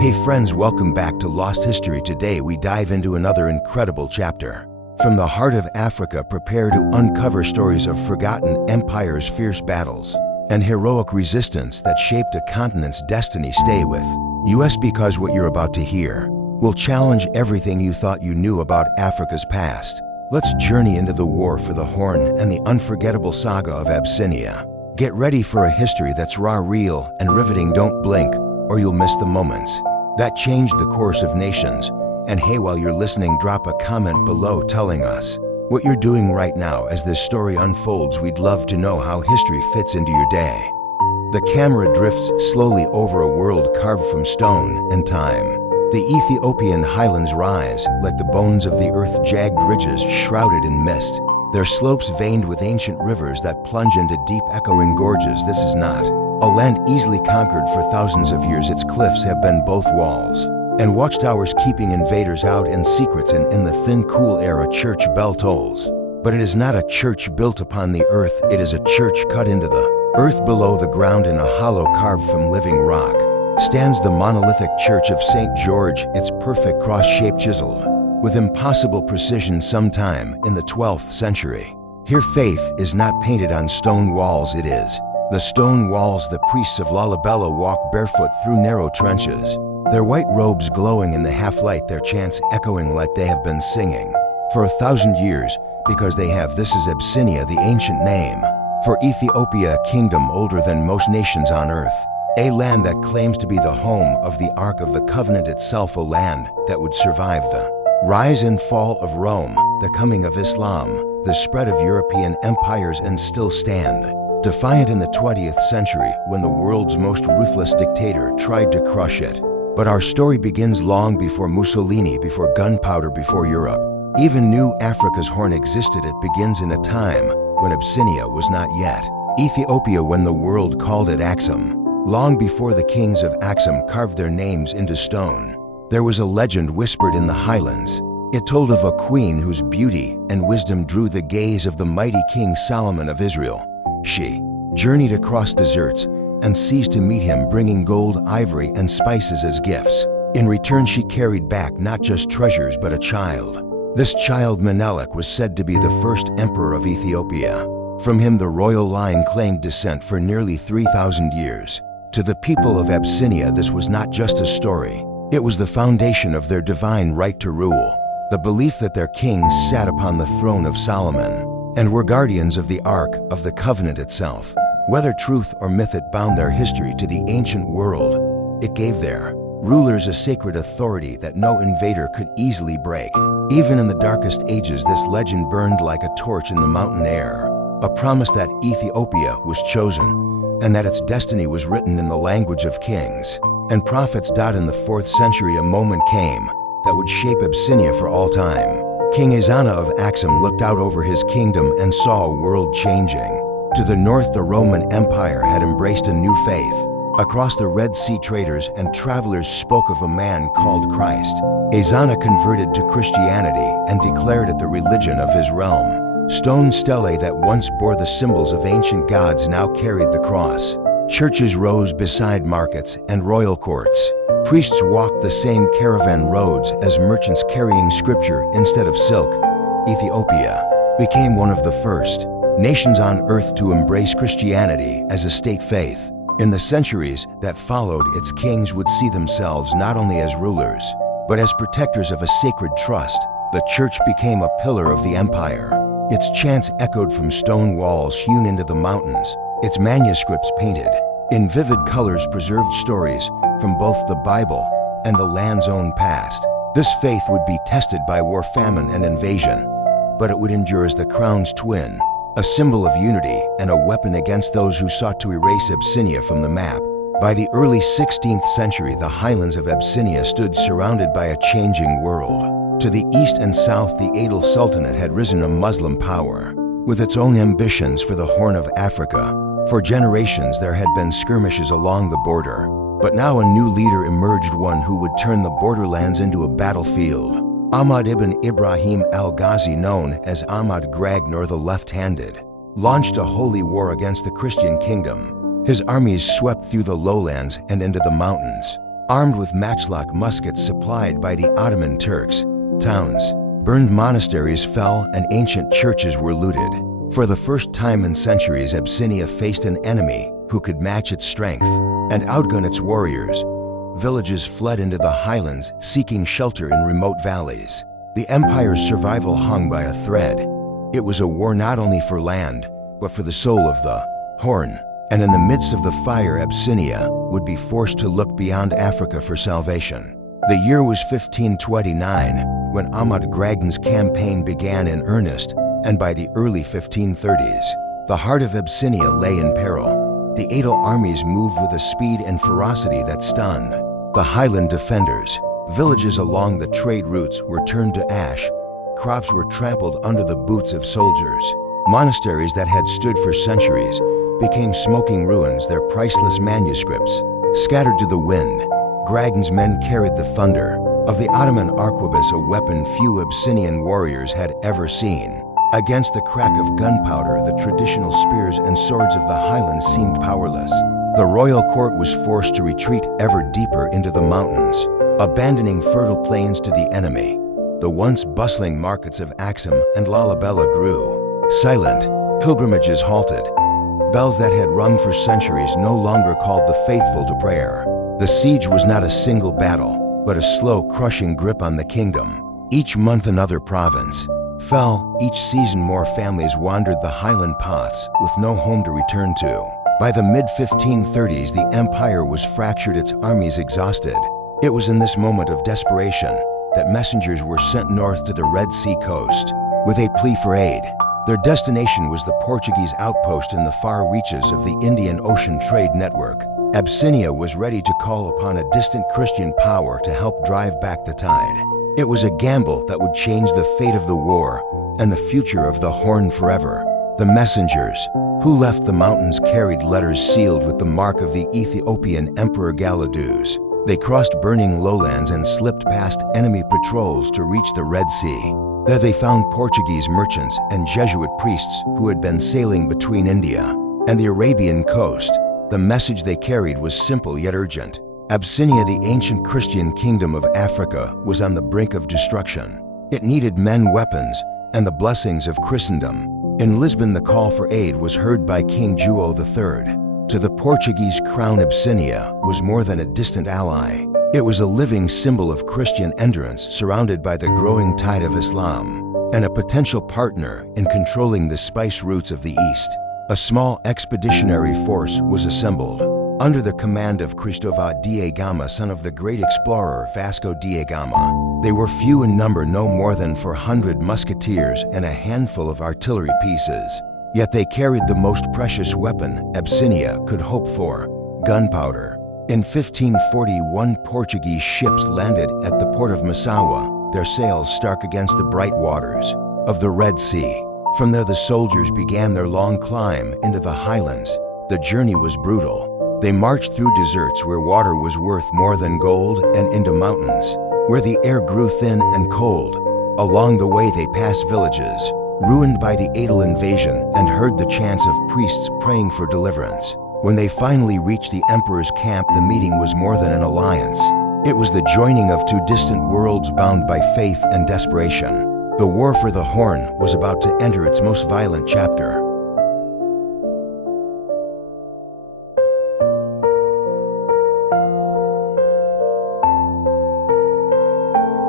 Hey friends, welcome back to Lost History. Today we dive into another incredible chapter. From the heart of Africa, prepare to uncover stories of forgotten empires, fierce battles, and heroic resistance that shaped a continent's destiny. Stay with us because what you're about to hear will challenge everything you thought you knew about Africa's past. Let's journey into the war for the Horn and the unforgettable saga of Abyssinia. Get ready for a history that's raw, real, and riveting. Don't blink or you'll miss the moments that changed the course of nations. And hey, while you're listening, drop a comment below telling us what you're doing right now as this story unfolds. We'd love to know how history fits into your day. The camera drifts slowly over a world carved from stone and time. The Ethiopian highlands rise like the bones of the earth, jagged ridges shrouded in mist, their slopes veined with ancient rivers that plunge into deep echoing gorges. This is not a land easily conquered. For thousands of years, its cliffs have been both walls and watchtowers, keeping invaders out in secrets, and in the thin, cool air a church bell tolls. But it is not a church built upon the earth, it is a church cut into the earth below the ground. In a hollow carved from living rock stands the monolithic Church of St. George, its perfect cross-shape chiseled with impossible precision sometime in the 12th century. Here faith is not painted on stone walls, it is the stone walls the priests of Lalibela walk barefoot through narrow trenches, their white robes glowing in the half-light, their chants echoing like they have been singing for 1,000 years, because they have. This is Abyssinia, the ancient name for Ethiopia, a kingdom older than most nations on earth, a land that claims to be the home of the Ark of the Covenant itself, a land that would survive the rise and fall of Rome, the coming of Islam, the spread of European empires, and still stand defiant in the 20th century when the world's most ruthless dictator tried to crush it. But our story begins long before Mussolini, before gunpowder, before Europe even knew Africa's Horn existed. It begins in a time when Abyssinia was not yet Ethiopia, when the world called it Axum. Long before the kings of Axum carved their names into stone, there was a legend whispered in the highlands. It told of a queen whose beauty and wisdom drew the gaze of the mighty King Solomon of Israel. She journeyed across deserts and seas to meet him, bringing gold, ivory, and spices as gifts. In return, she carried back not just treasures but a child. This child, Menelik, was said to be the first emperor of Ethiopia. From him, the royal line claimed descent for nearly 3,000 years. To the people of Abyssinia, this was not just a story. It was the foundation of their divine right to rule, the belief that their kings sat upon the throne of Solomon and were guardians of the Ark of the Covenant itself. Whether truth or myth, it bound their history to the ancient world. It gave their rulers a sacred authority that no invader could easily break. Even in the darkest ages, this legend burned like a torch in the mountain air, a promise that Ethiopia was chosen and that its destiny was written in the language of kings and prophets. In the 4th century, a moment came that would shape Abyssinia for all time. King Ezana of Axum looked out over his kingdom and saw a world changing. To the north, the Roman Empire had embraced a new faith. Across the Red Sea, traders and travelers spoke of a man called Christ. Ezana converted to Christianity and declared it the religion of his realm. Stone stelae that once bore the symbols of ancient gods now carried the cross. Churches rose beside markets and royal courts. Priests walked the same caravan roads as merchants, carrying scripture instead of silk. Ethiopia became one of the first nations on earth to embrace Christianity as a state faith. In the centuries that followed, its kings would see themselves not only as rulers, but as protectors of a sacred trust. The church became a pillar of the empire. Its chants echoed from stone walls hewn into the mountains. Its manuscripts painted in vivid colors preserved stories from both the Bible and the land's own past. This faith would be tested by war, famine, and invasion, but it would endure as the crown's twin, a symbol of unity and a weapon against those who sought to erase Abyssinia from the map. By the early 16th century, the highlands of Abyssinia stood surrounded by a changing world. To the east and south, the Adil Sultanate had risen, a Muslim power with its own ambitions for the Horn of Africa. For generations, there had been skirmishes along the border, but now a new leader emerged, one who would turn the borderlands into a battlefield. Ahmad ibn Ibrahim al-Ghazi, known as Ahmad Gragn, the Left-Handed, launched a holy war against the Christian kingdom. His armies swept through the lowlands and into the mountains, armed with matchlock muskets supplied by the Ottoman Turks. Towns, burned monasteries fell and ancient churches were looted. For the first time in centuries, Abyssinia faced an enemy who could match its strength and outgun its warriors. Villages fled into the highlands, seeking shelter in remote valleys. The empire's survival hung by a thread. It was a war not only for land, but for the soul of the Horn. And in the midst of the fire, Abyssinia would be forced to look beyond Africa for salvation. The year was 1529, when Ahmad Gragan's campaign began in earnest, and by the early 1530s, the heart of Abyssinia lay in peril. The Adal armies moved with a speed and ferocity that stunned. The highland defenders, villages along the trade routes were turned to ash, crops were trampled under the boots of soldiers. Monasteries that had stood for centuries became smoking ruins, their priceless manuscripts scattered to the wind. Gragan's men carried the thunder of the Ottoman arquebus, a weapon few Abyssinian warriors had ever seen. Against the crack of gunpowder, the traditional spears and swords of the highlands seemed powerless. The royal court was forced to retreat ever deeper into the mountains, abandoning fertile plains to the enemy. The once bustling markets of Axum and Lalibela grew silent. Pilgrimages halted. Bells that had rung for centuries no longer called the faithful to prayer. The siege was not a single battle, but a slow, crushing grip on the kingdom. Each month another province fell. Each season more families wandered the highland paths with no home to return to. By the mid-1530s, the empire was fractured, its armies exhausted. It was in this moment of desperation that messengers were sent north to the Red Sea coast with a plea for aid. Their destination was the Portuguese outpost in the far reaches of the Indian Ocean trade network. Abyssinia was ready to call upon a distant Christian power to help drive back the tide. It was a gamble that would change the fate of the war and the future of the Horn forever. The messengers who left the mountains carried letters sealed with the mark of the Ethiopian Emperor Galadues. They crossed burning lowlands and slipped past enemy patrols to reach the Red Sea. There they found Portuguese merchants and Jesuit priests who had been sailing between India and the Arabian coast. The message they carried was simple yet urgent. Abyssinia, the ancient Christian kingdom of Africa, was on the brink of destruction. It needed men, weapons, and the blessings of Christendom. In Lisbon, the call for aid was heard by King João III. To the Portuguese crown, Abyssinia was more than a distant ally. It was a living symbol of Christian endurance, surrounded by the growing tide of Islam, and a potential partner in controlling the spice routes of the East. A small expeditionary force was assembled under the command of Cristóvão da Gama, son of the great explorer Vasco da Gama. They were few in number, no more than 400 musketeers and a handful of artillery pieces. Yet they carried the most precious weapon Abyssinia could hope for: gunpowder. In 1541, Portuguese ships landed at the port of Massawa, their sails stark against the bright waters of the Red Sea. From there the soldiers began their long climb into the highlands. The journey was brutal. They marched through deserts where water was worth more than gold, and into mountains where the air grew thin and cold. Along the way they passed villages ruined by the Adal invasion and heard the chants of priests praying for deliverance. When they finally reached the emperor's camp, the meeting was more than an alliance. It was the joining of two distant worlds bound by faith and desperation. The war for the Horn was about to enter its most violent chapter.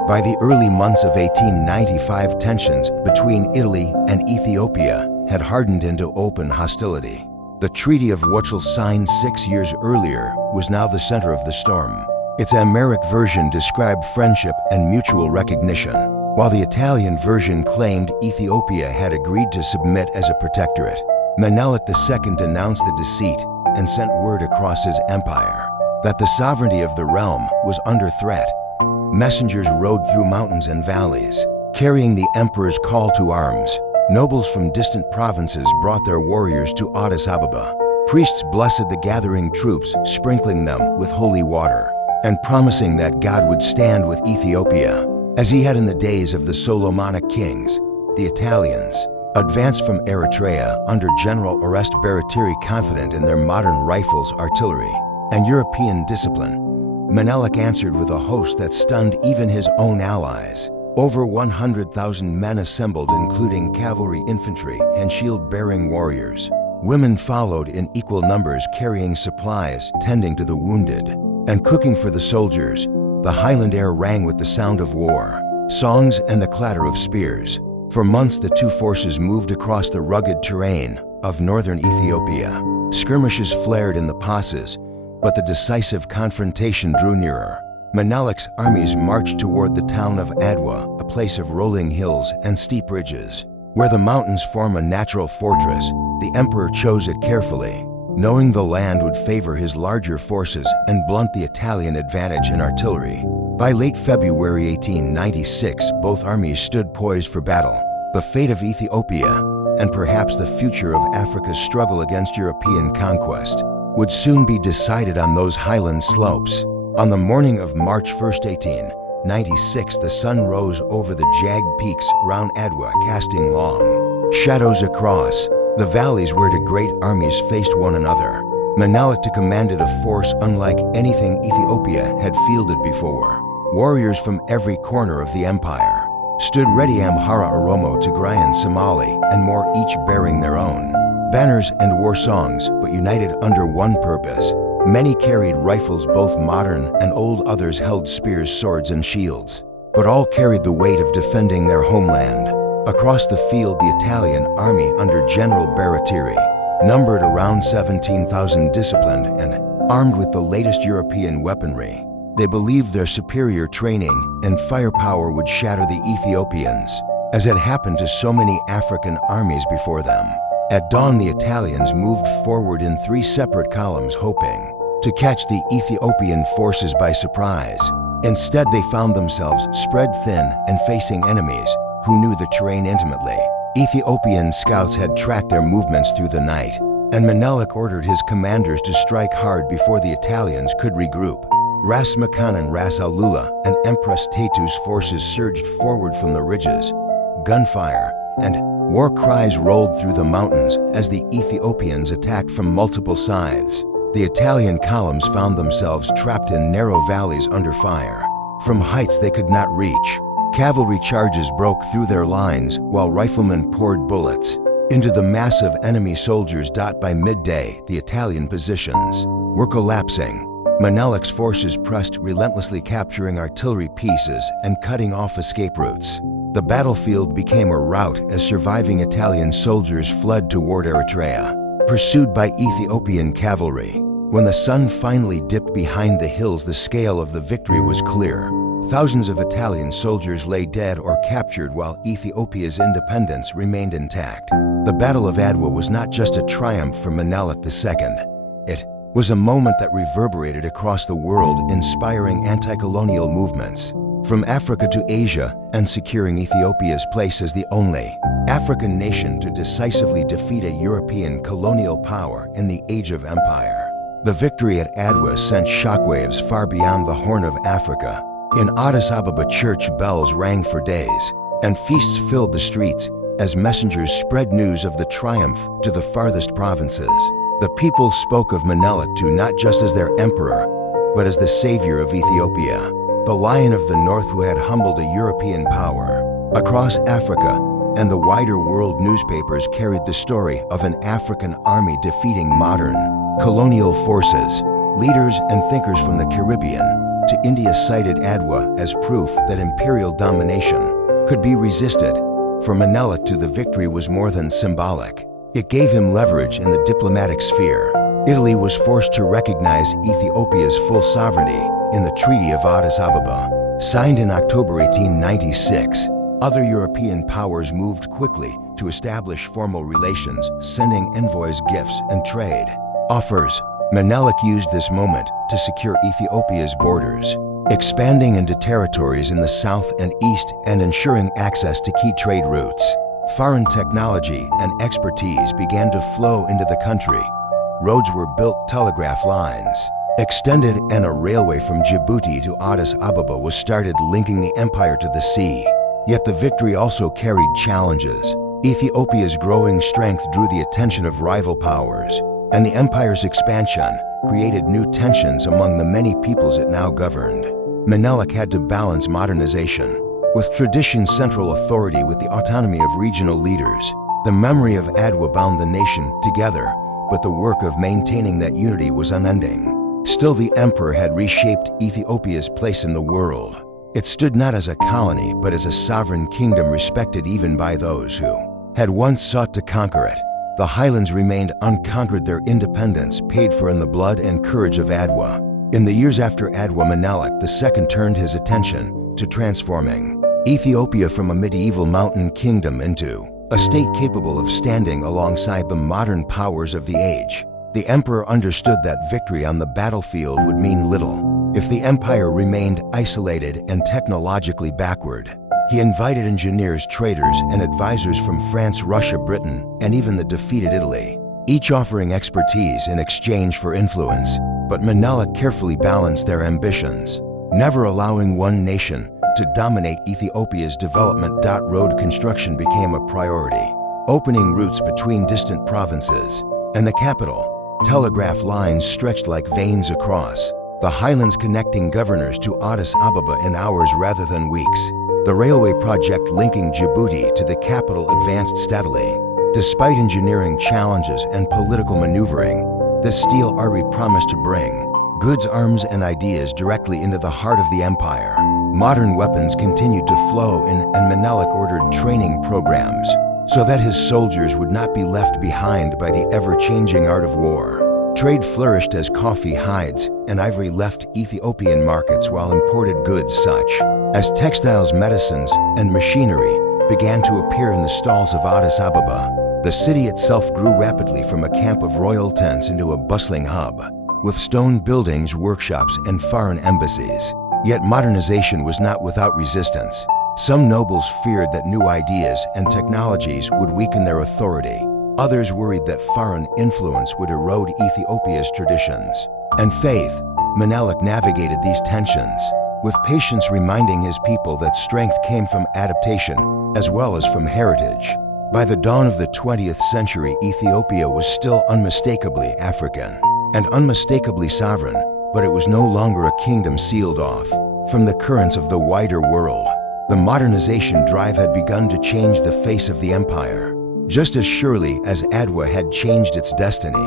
By the early months of 1895, tensions between Italy and Ethiopia had hardened into open hostility. The Treaty of Wuchel, signed 6 years earlier, was now the center of the storm. Its Amharic version described friendship and mutual recognition, while the Italian version claimed Ethiopia had agreed to submit as a protectorate. Menelik II denounced the deceit and sent word across his empire that the sovereignty of the realm was under threat. Messengers rode through mountains and valleys, carrying the emperor's call to arms. Nobles from distant provinces brought their warriors to Addis Ababa. Priests blessed the gathering troops, sprinkling them with holy water and promising that God would stand with Ethiopia, as he had in the days of the Solomonic kings. The Italians advanced from Eritrea under General Oreste Baratieri, confident in their modern rifles, artillery, and European discipline. Menelik answered with a host that stunned even his own allies. Over 100,000 men assembled, including cavalry, infantry, and shield-bearing warriors. Women followed in equal numbers, carrying supplies, tending to the wounded, and cooking for the soldiers. The highland air rang with the sound of war, songs, and the clatter of spears. For months the two forces moved across the rugged terrain of northern Ethiopia. Skirmishes flared in the passes, but the decisive confrontation drew nearer. Menelik's armies marched toward the town of Adwa, a place of rolling hills and steep ridges. Where the mountains form a natural fortress, the emperor chose it carefully, knowing the land would favor his larger forces and blunt the Italian advantage in artillery. By late February 1896, both armies stood poised for battle. The fate of Ethiopia, and perhaps the future of Africa's struggle against European conquest, would soon be decided on those highland slopes. On the morning of March 1, 1896, the sun rose over the jagged peaks round Adwa, casting long shadows across the valleys where the great armies faced one another. Menelik commanded a force unlike anything Ethiopia had fielded before. Warriors from every corner of the empire stood ready: Amhara, Oromo, Tigray, and Somali, and more, each bearing their own banners and war songs, but united under one purpose. Many carried rifles, both modern and old. Others held spears, swords, and shields, but all carried the weight of defending their homeland. Across the field, the Italian army under General Baratieri numbered around 17,000, disciplined and armed with the latest European weaponry. They believed their superior training and firepower would shatter the Ethiopians, as had happened to so many African armies before them. At dawn, the Italians moved forward in 3 separate columns, hoping to catch the Ethiopian forces by surprise. Instead, they found themselves spread thin and facing enemies who knew the terrain intimately. Ethiopian scouts had tracked their movements through the night, and Menelik ordered his commanders to strike hard before the Italians could regroup. Ras Makanan, Ras Alula, and Empress Tetu's forces surged forward from the ridges. Gunfire and war cries rolled through the mountains as the Ethiopians attacked from multiple sides. The Italian columns found themselves trapped in narrow valleys under fire from heights they could not reach. Cavalry charges broke through their lines while riflemen poured bullets into the mass of enemy soldiers. By midday, the Italian positions were collapsing. Menelik's forces pressed relentlessly, capturing artillery pieces and cutting off escape routes. The battlefield became a rout as surviving Italian soldiers fled toward Eritrea, pursued by Ethiopian cavalry. When the sun finally dipped behind the hills, the scale of the victory was clear. Thousands of Italian soldiers lay dead or captured while Ethiopia's independence remained intact. The Battle of Adwa was not just a triumph for Menelik II. It was a moment that reverberated across the world, inspiring anti-colonial movements from Africa to Asia and securing Ethiopia's place as the only African nation to decisively defeat a European colonial power in the Age of Empire. The victory at Adwa sent shockwaves far beyond the Horn of Africa. In Addis Ababa, church bells rang for days, and feasts filled the streets as messengers spread news of the triumph to the farthest provinces. The people spoke of Menelik not just as their emperor, but as the savior of Ethiopia, the lion of the north who had humbled a European power. Across Africa and the wider world, newspapers carried the story of an African army defeating modern colonial forces. Leaders and thinkers from the Caribbean to India cited Adwa as proof that imperial domination could be resisted. For Menelik, the victory was more than symbolic. It gave him leverage in the diplomatic sphere. Italy was forced to recognize Ethiopia's full sovereignty in the Treaty of Addis Ababa, signed in October 1896. Other European powers moved quickly to establish formal relations, sending envoys, gifts, and trade offers. Menelik used this moment to secure Ethiopia's borders, expanding into territories in the south and east and ensuring access to key trade routes. Foreign technology and expertise began to flow into the country. Roads were built, telegraph lines extended, and a railway from Djibouti to Addis Ababa was started, linking the empire to the sea. Yet the victory also carried challenges. Ethiopia's growing strength drew the attention of rival powers. and the empire's expansion created new tensions among the many peoples it now governed. Menelik had to balance modernization with tradition's central authority with the autonomy of regional leaders. The memory of Adwa bound the nation together, but the work of maintaining that unity was unending. Still, the emperor had reshaped Ethiopia's place in the world. It stood not as a colony, but as a sovereign kingdom respected even by those who had once sought to conquer it. The highlands remained unconquered, their independence paid for in the blood and courage of Adwa. In the years after Adwa, Menelik II turned his attention to transforming Ethiopia from a medieval mountain kingdom into a state capable of standing alongside the modern powers of the age. The emperor understood that victory on the battlefield would mean little if the empire remained isolated and technologically backward. He invited engineers, traders, and advisors from France, Russia, Britain, and even the defeated Italy, each offering expertise in exchange for influence. But Menelik carefully balanced their ambitions, never allowing one nation to dominate Ethiopia's development. Road construction became a priority, opening routes between distant provinces and the capital. Telegraph lines stretched like veins across the highlands, connecting governors to Addis Ababa in hours rather than weeks. The railway project linking Djibouti to the capital advanced steadily. Despite engineering challenges and political maneuvering, this steel artery promised to bring goods, arms, and ideas directly into the heart of the empire. Modern weapons continued to flow in, and Menelik ordered training programs so that his soldiers would not be left behind by the ever-changing art of war. Trade flourished as coffee, hides, and ivory left Ethiopian markets, while imported goods such as textiles, medicines, and machinery began to appear in the stalls of Addis Ababa. The city itself grew rapidly from a camp of royal tents into a bustling hub, with stone buildings, workshops, and foreign embassies. Yet modernization was not without resistance. Some nobles feared that new ideas and technologies would weaken their authority. Others worried that foreign influence would erode Ethiopia's traditions and faith. Menelik navigated these tensions with patience, reminding his people that strength came from adaptation as well as from heritage. By the dawn of the 20th century, Ethiopia was still unmistakably African and unmistakably sovereign, but it was no longer a kingdom sealed off from the currents of the wider world. The modernization drive had begun to change the face of the empire, just as surely as Adwa had changed its destiny.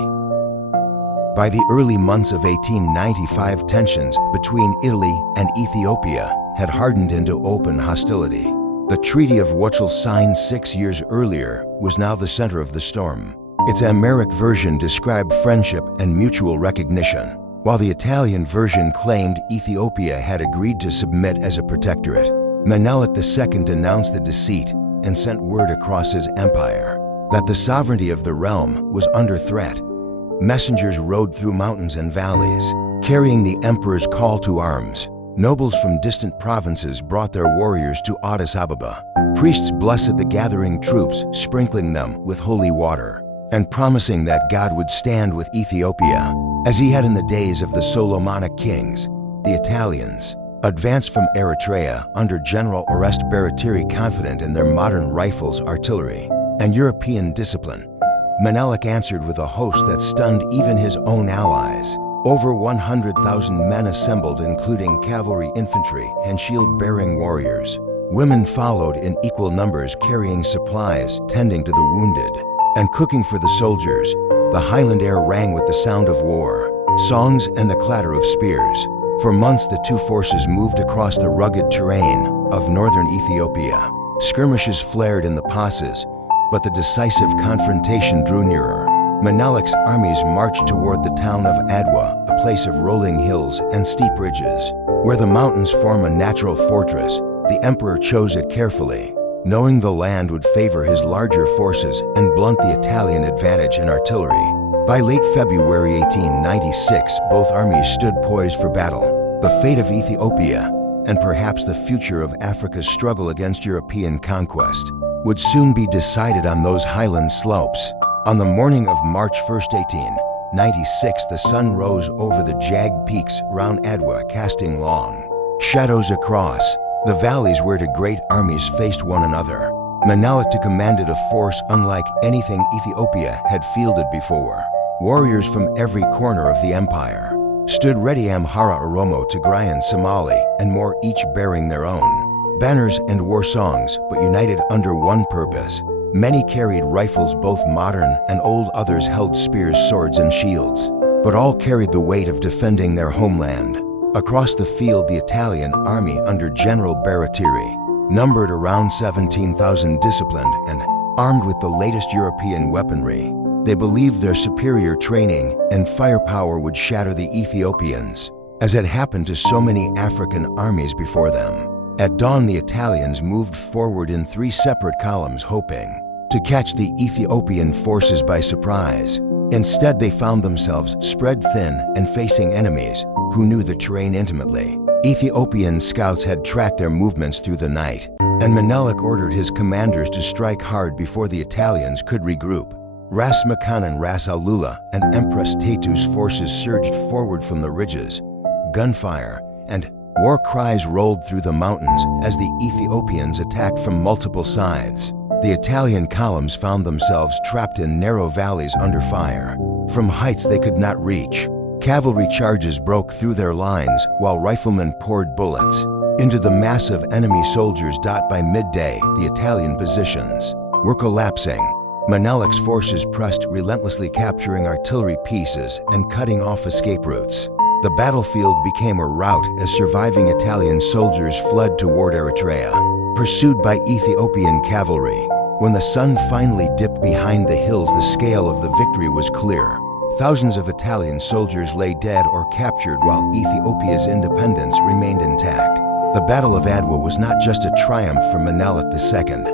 By the early months of 1895, tensions between Italy and Ethiopia had hardened into open hostility. The Treaty of Wuchel, signed 6 years earlier, was now the center of the storm. Its Amharic version described friendship and mutual recognition, while the Italian version claimed Ethiopia had agreed to submit as a protectorate. Menelik II denounced the deceit and sent word across his empire that the sovereignty of the realm was under threat. Messengers rode through mountains and valleys, carrying the emperor's call to arms. Nobles from distant provinces brought their warriors to Addis Ababa. Priests blessed the gathering troops, sprinkling them with holy water and promising that God would stand with Ethiopia, as he had in the days of the Solomonic kings. The Italians advanced from Eritrea under General Oreste Baratieri, confident in their modern rifles, artillery, and European discipline. Menelik answered with a host that stunned even his own allies. Over 100,000 men assembled, including cavalry, infantry, and shield-bearing warriors. Women followed in equal numbers, carrying supplies, tending to the wounded, and cooking for the soldiers. The highland air rang with the sound of war, songs, and the clatter of spears. For months, the two forces moved across the rugged terrain of northern Ethiopia. Skirmishes flared in the passes, but the decisive confrontation drew nearer. Menelik's armies marched toward the town of Adwa, a place of rolling hills and steep ridges. Where the mountains form a natural fortress, the emperor chose it carefully, knowing the land would favor his larger forces and blunt the Italian advantage in artillery. By late February 1896, both armies stood poised for battle. The fate of Ethiopia, and perhaps the future of Africa's struggle against European conquest, would soon be decided on those highland slopes. On the morning of March 1, 1896, the sun rose over the jagged peaks around Adwa, casting long shadows across the valleys where the great armies faced one another. Menelik commanded a force unlike anything Ethiopia had fielded before. Warriors from every corner of the empire stood ready, Amhara, Oromo, Tigrayan, Somali, and more, each bearing their own banners and war songs, but united under one purpose. Many carried rifles, both modern and old, others held spears, swords, and shields, but all carried the weight of defending their homeland. Across the field, the Italian army under General Baratieri numbered around 17,000, disciplined and armed with the latest European weaponry. They believed their superior training and firepower would shatter the Ethiopians, as had happened to so many African armies before them. At dawn, the Italians moved forward in 3 separate columns, hoping to catch the Ethiopian forces by surprise. Instead, they found themselves spread thin and facing enemies who knew the terrain intimately. Ethiopian scouts had tracked their movements through the night, and Menelik ordered his commanders to strike hard before the Italians could regroup. Ras Makanan, Ras Alula, and Empress Tetu's forces surged forward from the ridges. Gunfire and war cries rolled through the mountains as the Ethiopians attacked from multiple sides. The Italian columns found themselves trapped in narrow valleys under fire from heights they could not reach. Cavalry charges broke through their lines while riflemen poured bullets into the massive enemy soldiers. By midday, the Italian positions were collapsing. Menelik's forces pressed relentlessly, capturing artillery pieces and cutting off escape routes. The battlefield became a rout as surviving Italian soldiers fled toward Eritrea, pursued by Ethiopian cavalry. When the sun finally dipped behind the hills, the scale of the victory was clear. Thousands of Italian soldiers lay dead or captured while Ethiopia's independence remained intact. The Battle of Adwa was not just a triumph for Menelik II.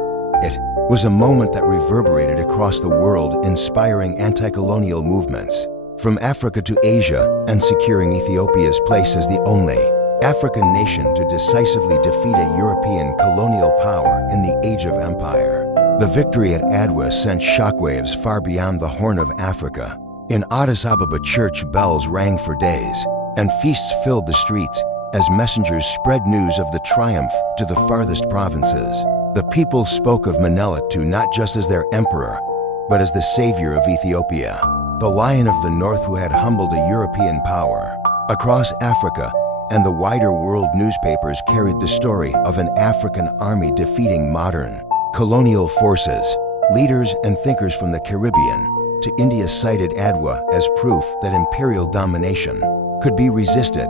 It was a moment that reverberated across the world, inspiring anti-colonial movements from Africa to Asia and securing Ethiopia's place as the only African nation to decisively defeat a European colonial power in the Age of Empire. The victory at Adwa sent shockwaves far beyond the Horn of Africa. In Addis Ababa, church bells rang for days, and feasts filled the streets as messengers spread news of the triumph to the farthest provinces. The people spoke of Menelik II not just as their emperor, but as the savior of Ethiopia, the lion of the north who had humbled a European power. Across Africa and the wider world, newspapers carried the story of an African army defeating modern colonial forces. Leaders and thinkers from the Caribbean to India cited Adwa as proof that imperial domination could be resisted.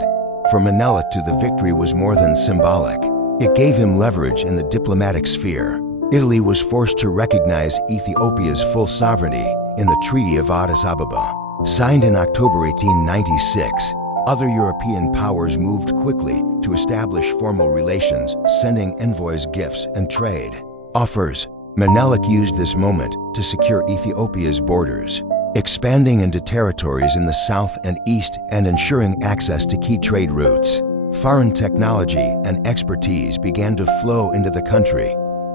For Menelik II, the victory was more than symbolic. It gave him leverage in the diplomatic sphere. Italy was forced to recognize Ethiopia's full sovereignty in the Treaty of Addis Ababa, signed in October 1896. Other European powers moved quickly to establish formal relations, sending envoys, gifts, and trade offers. Menelik used this moment to secure Ethiopia's borders, expanding into territories in the south and east and ensuring access to key trade routes. Foreign technology and expertise began to flow into the country.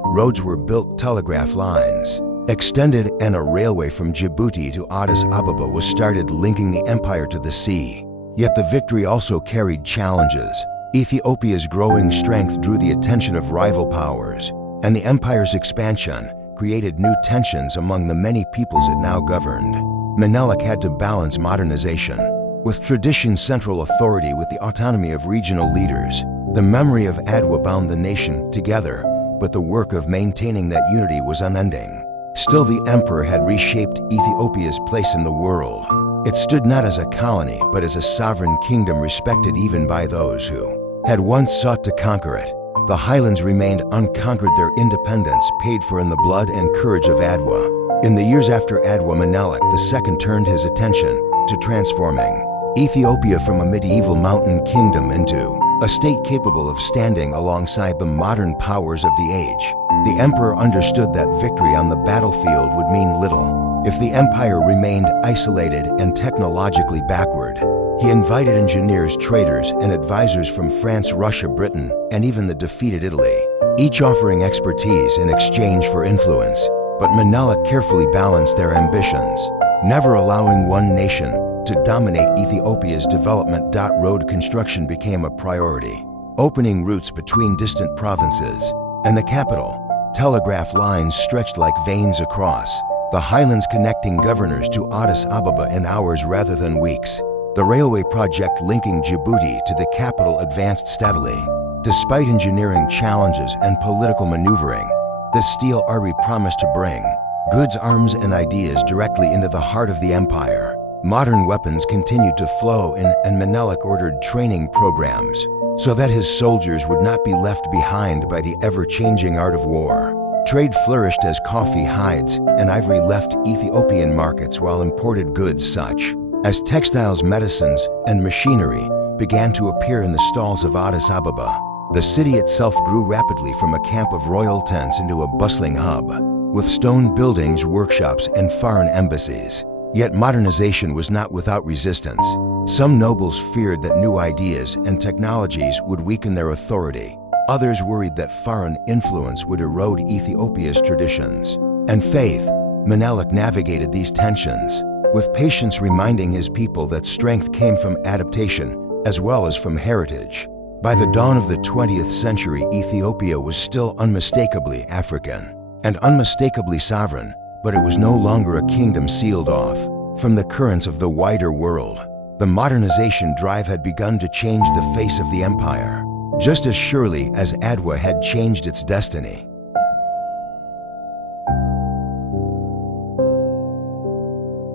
Roads were built, telegraph lines extended, and a railway from Djibouti to Addis Ababa was started, linking the empire to the sea. Yet the victory also carried challenges. Ethiopia's growing strength drew the attention of rival powers, and the empire's expansion created new tensions among the many peoples it now governed. Menelik had to balance modernization with tradition's central authority with the autonomy of regional leaders. The memory of Adwa bound the nation together, but the work of maintaining that unity was unending. Still, the emperor had reshaped Ethiopia's place in the world. It stood not as a colony, but as a sovereign kingdom respected even by those who had once sought to conquer it. The highlands remained unconquered, their independence paid for in the blood and courage of Adwa. In the years after Adwa, Menelik II turned his attention to transforming Ethiopia from a medieval mountain kingdom into a state capable of standing alongside the modern powers of the age. The emperor understood that victory on the battlefield would mean little if the empire remained isolated and technologically backward. He invited engineers, traders, and advisors from France, Russia, Britain, and even the defeated Italy, each offering expertise in exchange for influence. But Menelik carefully balanced their ambitions, never allowing one nation to dominate Ethiopia's development. Road construction became a priority, opening routes between distant provinces and the capital. Telegraph lines stretched like veins across the highlands connecting governors to Addis Ababa in hours rather than weeks. The railway project linking Djibouti to the capital advanced steadily. Despite engineering challenges and political maneuvering, this steel artery promised to bring goods, arms, and ideas directly into the heart of the empire. Modern weapons continued to flow in, and Menelik ordered training programs so that his soldiers would not be left behind by the ever-changing art of war. Trade flourished as coffee, hides, and ivory left Ethiopian markets, while imported goods such as textiles, medicines, and machinery began to appear in the stalls of Addis Ababa. The city itself grew rapidly from a camp of royal tents into a bustling hub, with stone buildings, workshops, and foreign embassies. Yet modernization was not without resistance. Some nobles feared that new ideas and technologies would weaken their authority. Others worried that foreign influence would erode Ethiopia's traditions and faith. Menelik navigated these tensions with patience, reminding his people that strength came from adaptation as well as from heritage. By the dawn of the 20th century, Ethiopia was still unmistakably African and unmistakably sovereign, but it was no longer a kingdom sealed off from the currents of the wider world. The modernization drive had begun to change the face of the empire, just as surely as Adwa had changed its destiny.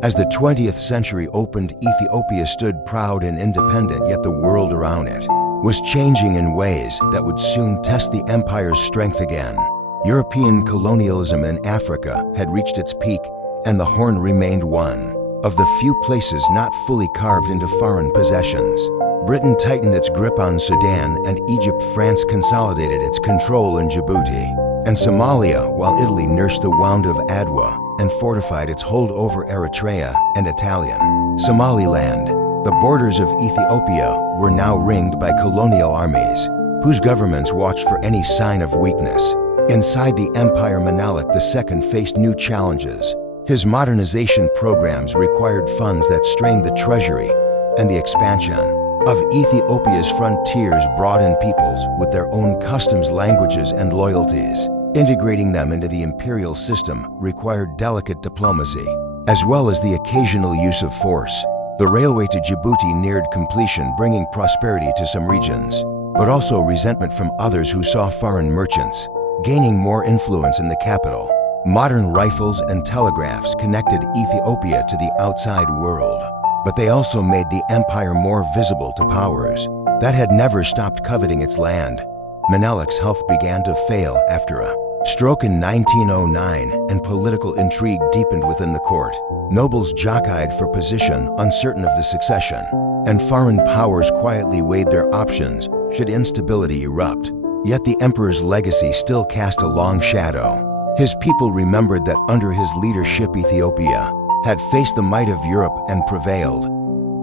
As the 20th century opened, Ethiopia stood proud and independent, yet the world around it was changing in ways that would soon test the empire's strength again. European colonialism in Africa had reached its peak, and the Horn remained one of the few places not fully carved into foreign possessions. Britain tightened its grip on Sudan and Egypt. France consolidated its control in Djibouti and Somalia, while Italy nursed the wound of Adwa and fortified its hold over Eritrea and Italian Somaliland. The borders of Ethiopia were now ringed by colonial armies, whose governments watched for any sign of weakness. Inside the empire, Menelik II faced new challenges. His modernization programs required funds that strained the treasury, and the expansion of Ethiopia's frontiers brought in peoples with their own customs, languages, and loyalties. Integrating them into the imperial system required delicate diplomacy, as well as the occasional use of force. The railway to Djibouti neared completion, bringing prosperity to some regions, but also resentment from others who saw foreign merchants gaining more influence in the capital. Modern rifles and telegraphs connected Ethiopia to the outside world, but they also made the empire more visible to powers that had never stopped coveting its land. Menelik's health began to fail after a stroke in 1909, and political intrigue deepened within the court. Nobles jockeyed for position, uncertain of the succession, and foreign powers quietly weighed their options should instability erupt. Yet the emperor's legacy still cast a long shadow. His people remembered that under his leadership Ethiopia had faced the might of Europe and prevailed.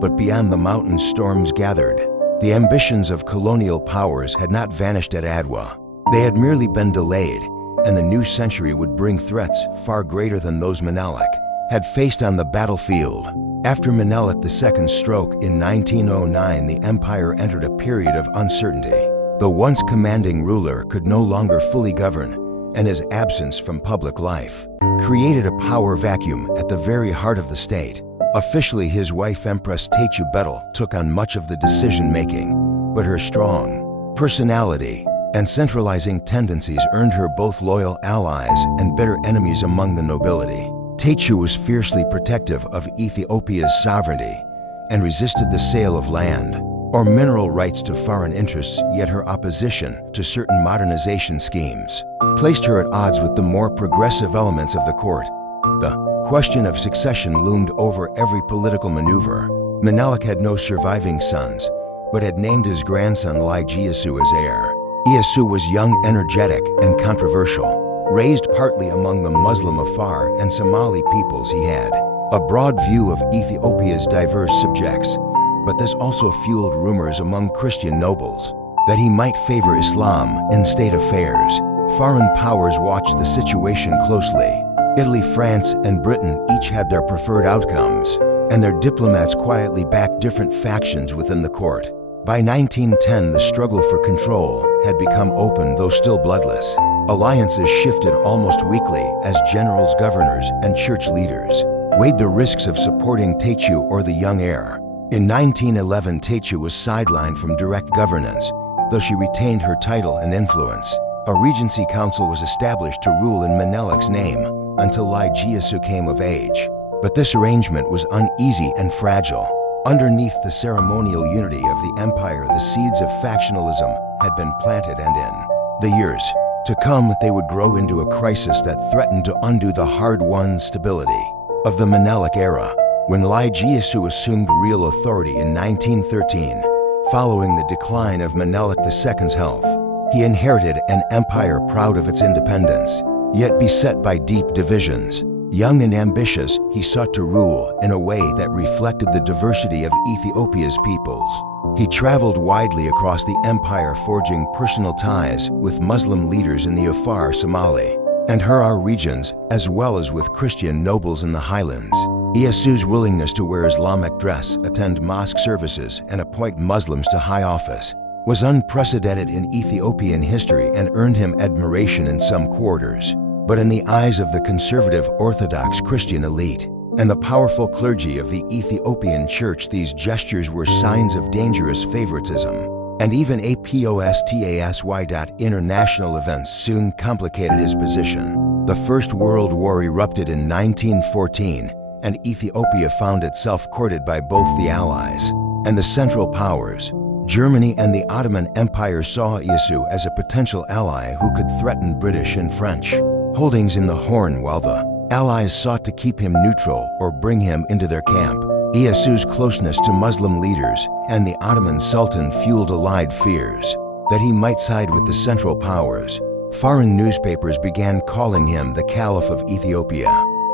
But beyond the mountains, storms gathered. The ambitions of colonial powers had not vanished at Adwa. They had merely been delayed, and the new century would bring threats far greater than those Menelik had faced on the battlefield. After Menelik II's stroke in 1909, the empire entered a period of uncertainty. The once commanding ruler could no longer fully govern, and his absence from public life created a power vacuum at the very heart of the state. Officially, his wife Empress Techu took on much of the decision-making, but her strong personality and centralizing tendencies earned her both loyal allies and bitter enemies among the nobility. Techu was fiercely protective of Ethiopia's sovereignty and resisted the sale of land or mineral rights to foreign interests, yet her opposition to certain modernization schemes placed her at odds with the more progressive elements of the court. The question of succession loomed over every political maneuver. Menelik had no surviving sons, but had named his grandson Ieyasu as heir. Ieyasu was young, energetic, and controversial. Raised partly among the Muslim Afar and Somali peoples, he had a broad view of Ethiopia's diverse subjects, but this also fueled rumors among Christian nobles that he might favor Islam in state affairs. Foreign powers watched the situation closely. Italy, France, and Britain each had their preferred outcomes, and their diplomats quietly backed different factions within the court. By 1910, the struggle for control had become open, though still bloodless. Alliances shifted almost weekly as generals, governors, and church leaders weighed the risks of supporting Tetu or the young heir. In 1911, Tetu was sidelined from direct governance, though she retained her title and influence. A regency council was established to rule in Menelik's name until Lijiesu came of age. But this arrangement was uneasy and fragile. Underneath the ceremonial unity of the empire, the seeds of factionalism had been planted, and in the years to come, they would grow into a crisis that threatened to undo the hard-won stability of the Menelik era. When Lijiesu assumed real authority in 1913, following the decline of Menelik II's health, he inherited an empire proud of its independence, yet beset by deep divisions. Young and ambitious, he sought to rule in a way that reflected the diversity of Ethiopia's peoples. He traveled widely across the empire, forging personal ties with Muslim leaders in the Afar, Somali, and Harar regions, as well as with Christian nobles in the highlands. Iyasu's willingness to wear Islamic dress, attend mosque services, and appoint Muslims to high office was unprecedented in Ethiopian history and earned him admiration in some quarters. But in the eyes of the conservative Orthodox Christian elite and the powerful clergy of the Ethiopian church, these gestures were signs of dangerous favoritism. And even international events soon complicated his position. The First World War erupted in 1914, and Ethiopia found itself courted by both the Allies and the Central Powers. Germany and the Ottoman Empire saw Iyasu as a potential ally who could threaten British and French holdings in the Horn, while the Allies sought to keep him neutral or bring him into their camp. Iyasu's closeness to Muslim leaders and the Ottoman Sultan fueled allied fears that he might side with the Central Powers. Foreign newspapers began calling him the Caliph of Ethiopia,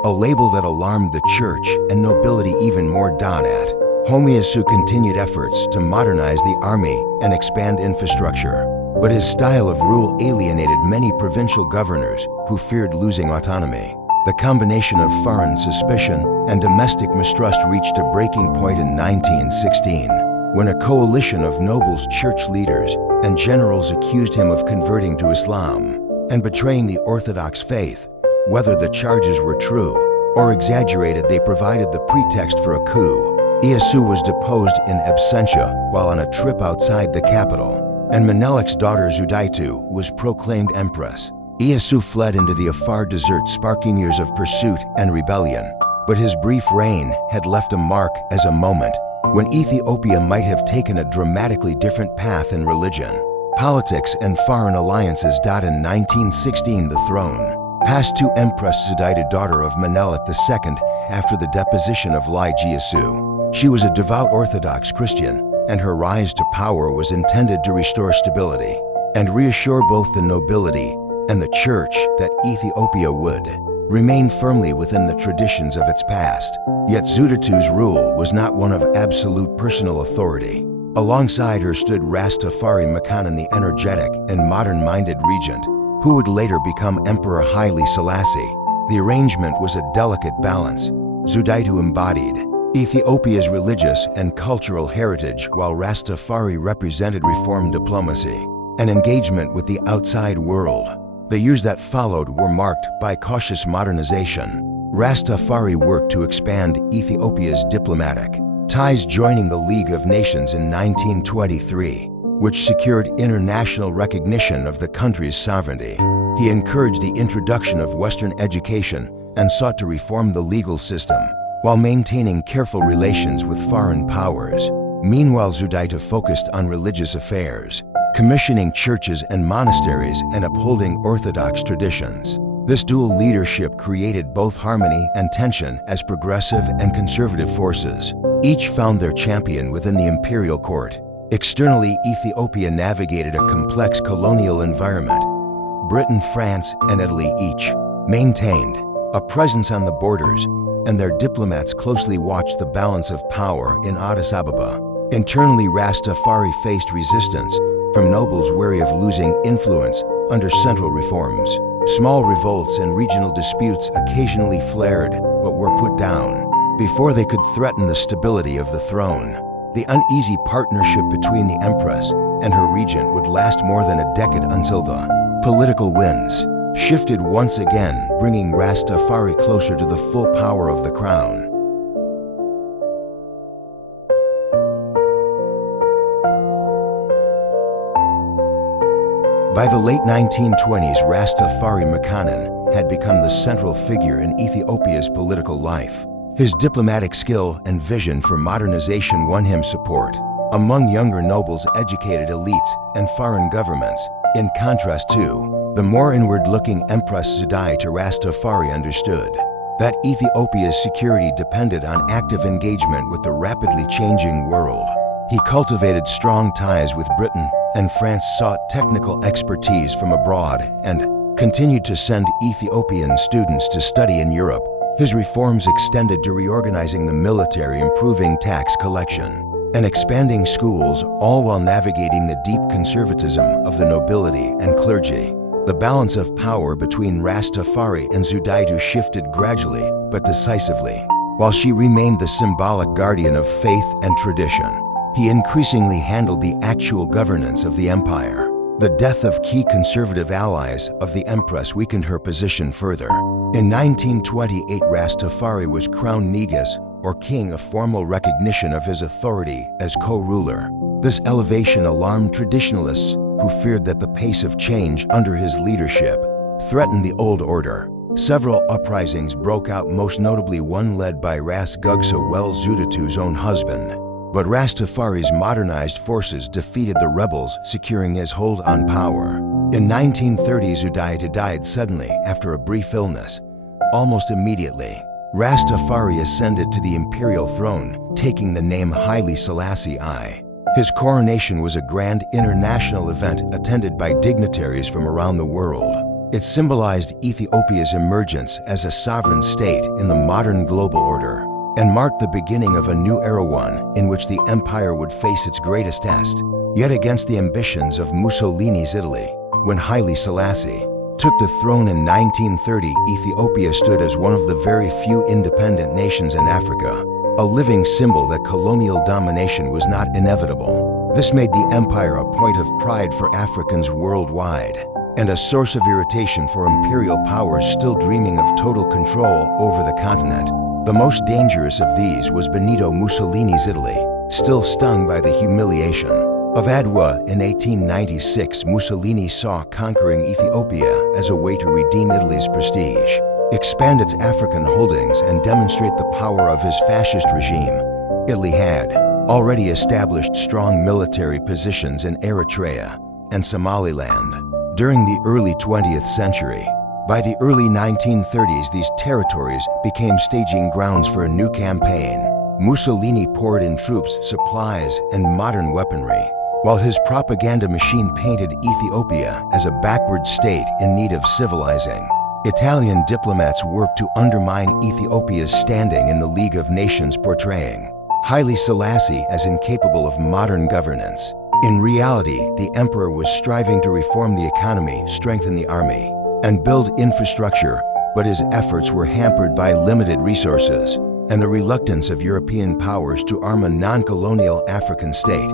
a label that alarmed the church and nobility even more. At home, Iyasu continued efforts to modernize the army and expand infrastructure, but his style of rule alienated many provincial governors who feared losing autonomy. The combination of foreign suspicion and domestic mistrust reached a breaking point in 1916, when a coalition of nobles, church leaders, and generals accused him of converting to Islam and betraying the Orthodox faith. Whether the charges were true or exaggerated, they provided the pretext for a coup. Iyasu was deposed in absentia while on a trip outside the capital, and Menelik's daughter Zudaitu was proclaimed empress. Iyasu fled into the Afar desert, sparking years of pursuit and rebellion. But his brief reign had left a mark as a moment when Ethiopia might have taken a dramatically different path in religion, politics, and foreign alliances. In 1916, the throne passed to Empress Zudaitu, daughter of Menelik II, after the deposition of Lijiesu. She was a devout Orthodox Christian, and her rise to power was intended to restore stability and reassure both the nobility and the church that Ethiopia would remain firmly within the traditions of its past. Yet Zudaitu's rule was not one of absolute personal authority. Alongside her stood Rastafari Makanan, the energetic and modern-minded regent, who would later become Emperor Haile Selassie. The arrangement was a delicate balance. Zudaitu embodied Ethiopia's religious and cultural heritage, while Rastafari represented reform diplomacy and engagement with the outside world. The years that followed were marked by cautious modernization. Rastafari worked to expand Ethiopia's diplomatic ties, joining the League of Nations in 1923, which secured international recognition of the country's sovereignty. He encouraged the introduction of Western education and sought to reform the legal system, while maintaining careful relations with foreign powers. Meanwhile, Zudaitu focused on religious affairs, commissioning churches and monasteries and upholding Orthodox traditions. This dual leadership created both harmony and tension as progressive and conservative forces each found their champion within the imperial court. Externally, Ethiopia navigated a complex colonial environment. Britain, France, and Italy each maintained a presence on the borders, and their diplomats closely watched the balance of power in Addis Ababa. Internally, Rastafari faced resistance from nobles wary of losing influence under central reforms. Small revolts and regional disputes occasionally flared, but were put down before they could threaten the stability of the throne. The uneasy partnership between the empress and her regent would last more than a decade until the political winds shifted once again, bringing Rastafari closer to the full power of the crown. By the late 1920s, Rastafari Makanan had become the central figure in Ethiopia's political life. His diplomatic skill and vision for modernization won him support among younger nobles, educated elites, and foreign governments. In contrast to the more inward-looking Empress Zudai, Rastafari understood that Ethiopia's security depended on active engagement with the rapidly changing world. He cultivated strong ties with Britain, and France sought technical expertise from abroad and continued to send Ethiopian students to study in Europe. His reforms extended to reorganizing the military, improving tax collection, and expanding schools, all while navigating the deep conservatism of the nobility and clergy. The balance of power between Rastafari and Zudaidu shifted gradually but decisively. While she remained the symbolic guardian of faith and tradition, he increasingly handled the actual governance of the empire. The death of key conservative allies of the Empress weakened her position further. In 1928, Rastafari was crowned Negus, or king, a formal recognition of his authority as co-ruler. This elevation alarmed traditionalists who feared that the pace of change under his leadership threatened the old order. Several uprisings broke out, most notably one led by Ras Gugsa Wel Zuditu's own husband. But Rastafari's modernized forces defeated the rebels, securing his hold on power. In 1930, Zudaidu died suddenly after a brief illness. Almost immediately, Rastafari ascended to the imperial throne, taking the name Haile Selassie I. His coronation was a grand international event attended by dignitaries from around the world. It symbolized Ethiopia's emergence as a sovereign state in the modern global order, and marked the beginning of a new era, one in which the empire would face its greatest test. Yet against the ambitions of Mussolini's Italy, when Haile Selassie took the throne in 1930, Ethiopia stood as one of the very few independent nations in Africa, a living symbol that colonial domination was not inevitable. This made the empire a point of pride for Africans worldwide, and a source of irritation for imperial powers still dreaming of total control over the continent. The most dangerous of these was Benito Mussolini's Italy, still stung by the humiliation of Adwa. In 1896, Mussolini saw conquering Ethiopia as a way to redeem Italy's prestige, expand its African holdings, and demonstrate the power of his fascist regime. Italy had already established strong military positions in Eritrea and Somaliland during the early 20th century. By the early 1930s, these territories became staging grounds for a new campaign. Mussolini poured in troops, supplies, and modern weaponry, while his propaganda machine painted Ethiopia as a backward state in need of civilizing. Italian diplomats worked to undermine Ethiopia's standing in the League of Nations, portraying Haile Selassie as incapable of modern governance. In reality, the emperor was striving to reform the economy, strengthen the army, and build infrastructure, but his efforts were hampered by limited resources and the reluctance of European powers to arm a non-colonial African state.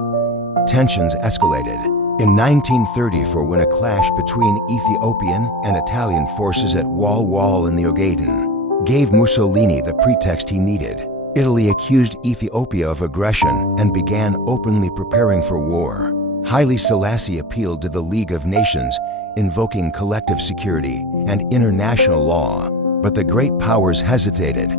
Tensions escalated in 1934 when a clash between Ethiopian and Italian forces at Wal in the Ogaden gave Mussolini the pretext he needed. Italy accused Ethiopia of aggression and began openly preparing for war. Haile Selassie appealed to the League of Nations, invoking collective security and international law, but the great powers hesitated.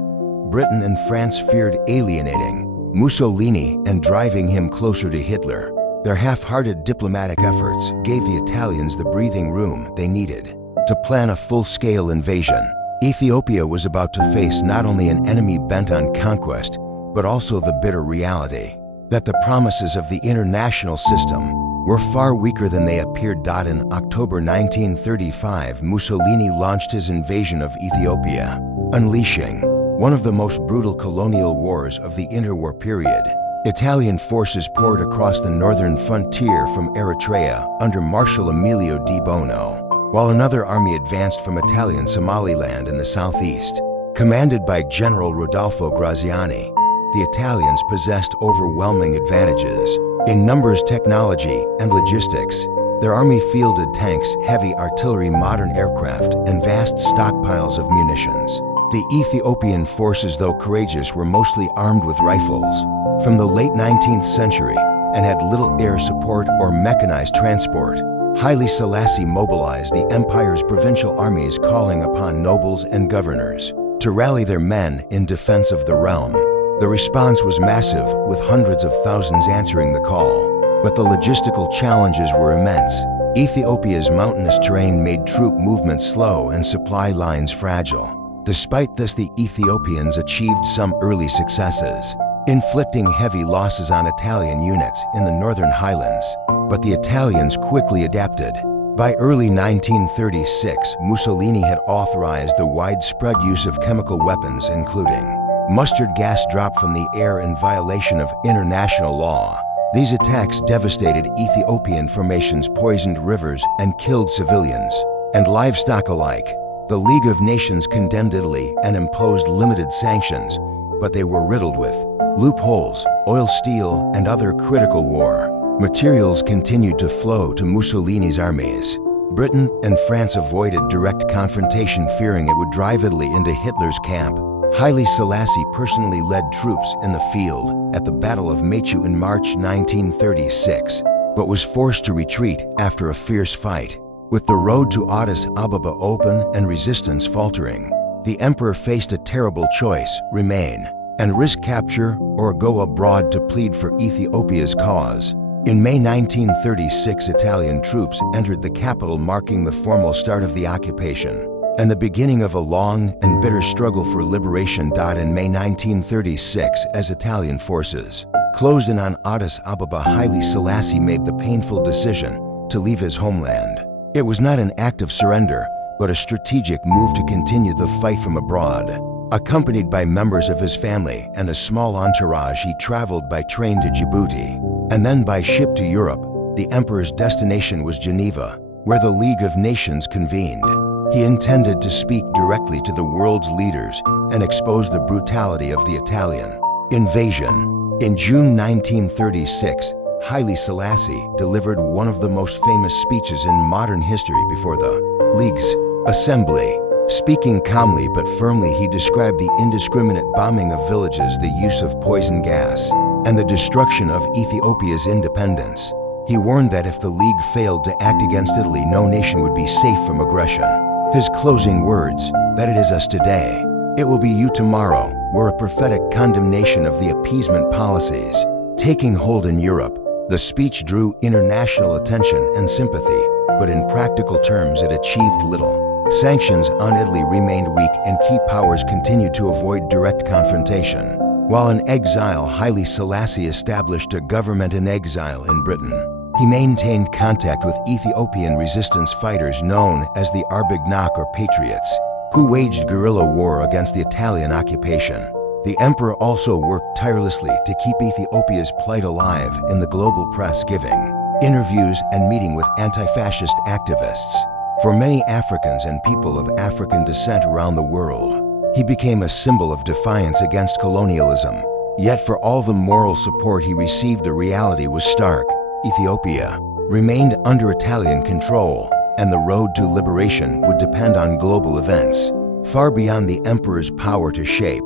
Britain and France feared alienating Mussolini and driving him closer to Hitler. Their half-hearted diplomatic efforts gave the Italians the breathing room they needed to plan a full-scale invasion. Ethiopia was about to face not only an enemy bent on conquest, but also the bitter reality that the promises of the international system were far weaker than they appeared. In October 1935, Mussolini launched his invasion of Ethiopia, unleashing one of the most brutal colonial wars of the interwar period. Italian forces poured across the northern frontier from Eritrea under Marshal Emilio di Bono, while another army advanced from Italian Somaliland in the southeast. Commanded by General Rodolfo Graziani, the Italians possessed overwhelming advantages in numbers, technology, and logistics. Their army fielded tanks, heavy artillery, modern aircraft, and vast stockpiles of munitions. The Ethiopian forces, though courageous, were mostly armed with rifles. From the late 19th century, and had little air support or mechanized transport, Haile Selassie mobilized the empire's provincial armies, calling upon nobles and governors to rally their men in defense of the realm. The response was massive, with hundreds of thousands answering the call. But the logistical challenges were immense. Ethiopia's mountainous terrain made troop movement slow and supply lines fragile. Despite this, the Ethiopians achieved some early successes, inflicting heavy losses on Italian units in the northern highlands. But the Italians quickly adapted. By early 1936, Mussolini had authorized the widespread use of chemical weapons, including mustard gas dropped from the air in violation of international law. These attacks devastated Ethiopian formations, poisoned rivers, and killed civilians and livestock alike. The League of Nations condemned Italy and imposed limited sanctions, but they were riddled with loopholes, oil, steel, and other critical war materials continued to flow to Mussolini's armies. Britain and France avoided direct confrontation, fearing it would drive Italy into Hitler's camp. Haile Selassie personally led troops in the field at the Battle of Mechu in March 1936, but was forced to retreat after a fierce fight. With the road to Addis Ababa open and resistance faltering, the emperor faced a terrible choice: remain and risk capture, or go abroad to plead for Ethiopia's cause. In May 1936, Italian troops entered the capital, marking the formal start of the occupation and the beginning of a long and bitter struggle for liberation. In May 1936, as Italian forces closed in on Addis Ababa, Haile Selassie made the painful decision to leave his homeland. It was not an act of surrender, but a strategic move to continue the fight from abroad. Accompanied by members of his family and a small entourage, he traveled by train to Djibouti and then by ship to Europe. The emperor's destination was Geneva, where the League of Nations convened. He intended to speak directly to the world's leaders and expose the brutality of the Italian invasion. In June 1936, Haile Selassie delivered one of the most famous speeches in modern history before the League's assembly. Speaking calmly but firmly, he described the indiscriminate bombing of villages, the use of poison gas, and the destruction of Ethiopia's independence. He warned that if the League failed to act against Italy, no nation would be safe from aggression. His closing words, "That it is us today, it will be you tomorrow," were a prophetic condemnation of the appeasement policies taking hold in Europe. The speech drew international attention and sympathy, but in practical terms it achieved little. Sanctions on Italy remained weak, and key powers continued to avoid direct confrontation. While in exile, Haile Selassie established a government in exile in Britain. He maintained contact with Ethiopian resistance fighters known as the Arbignac, or Patriots, who waged guerrilla war against the Italian occupation. The emperor also worked tirelessly to keep Ethiopia's plight alive in the global press, giving interviews and meeting with anti-fascist activists. For many Africans and people of African descent around the world, he became a symbol of defiance against colonialism. Yet for all the moral support he received, the reality was stark. Ethiopia remained under Italian control, and the road to liberation would depend on global events, far beyond the emperor's power to shape.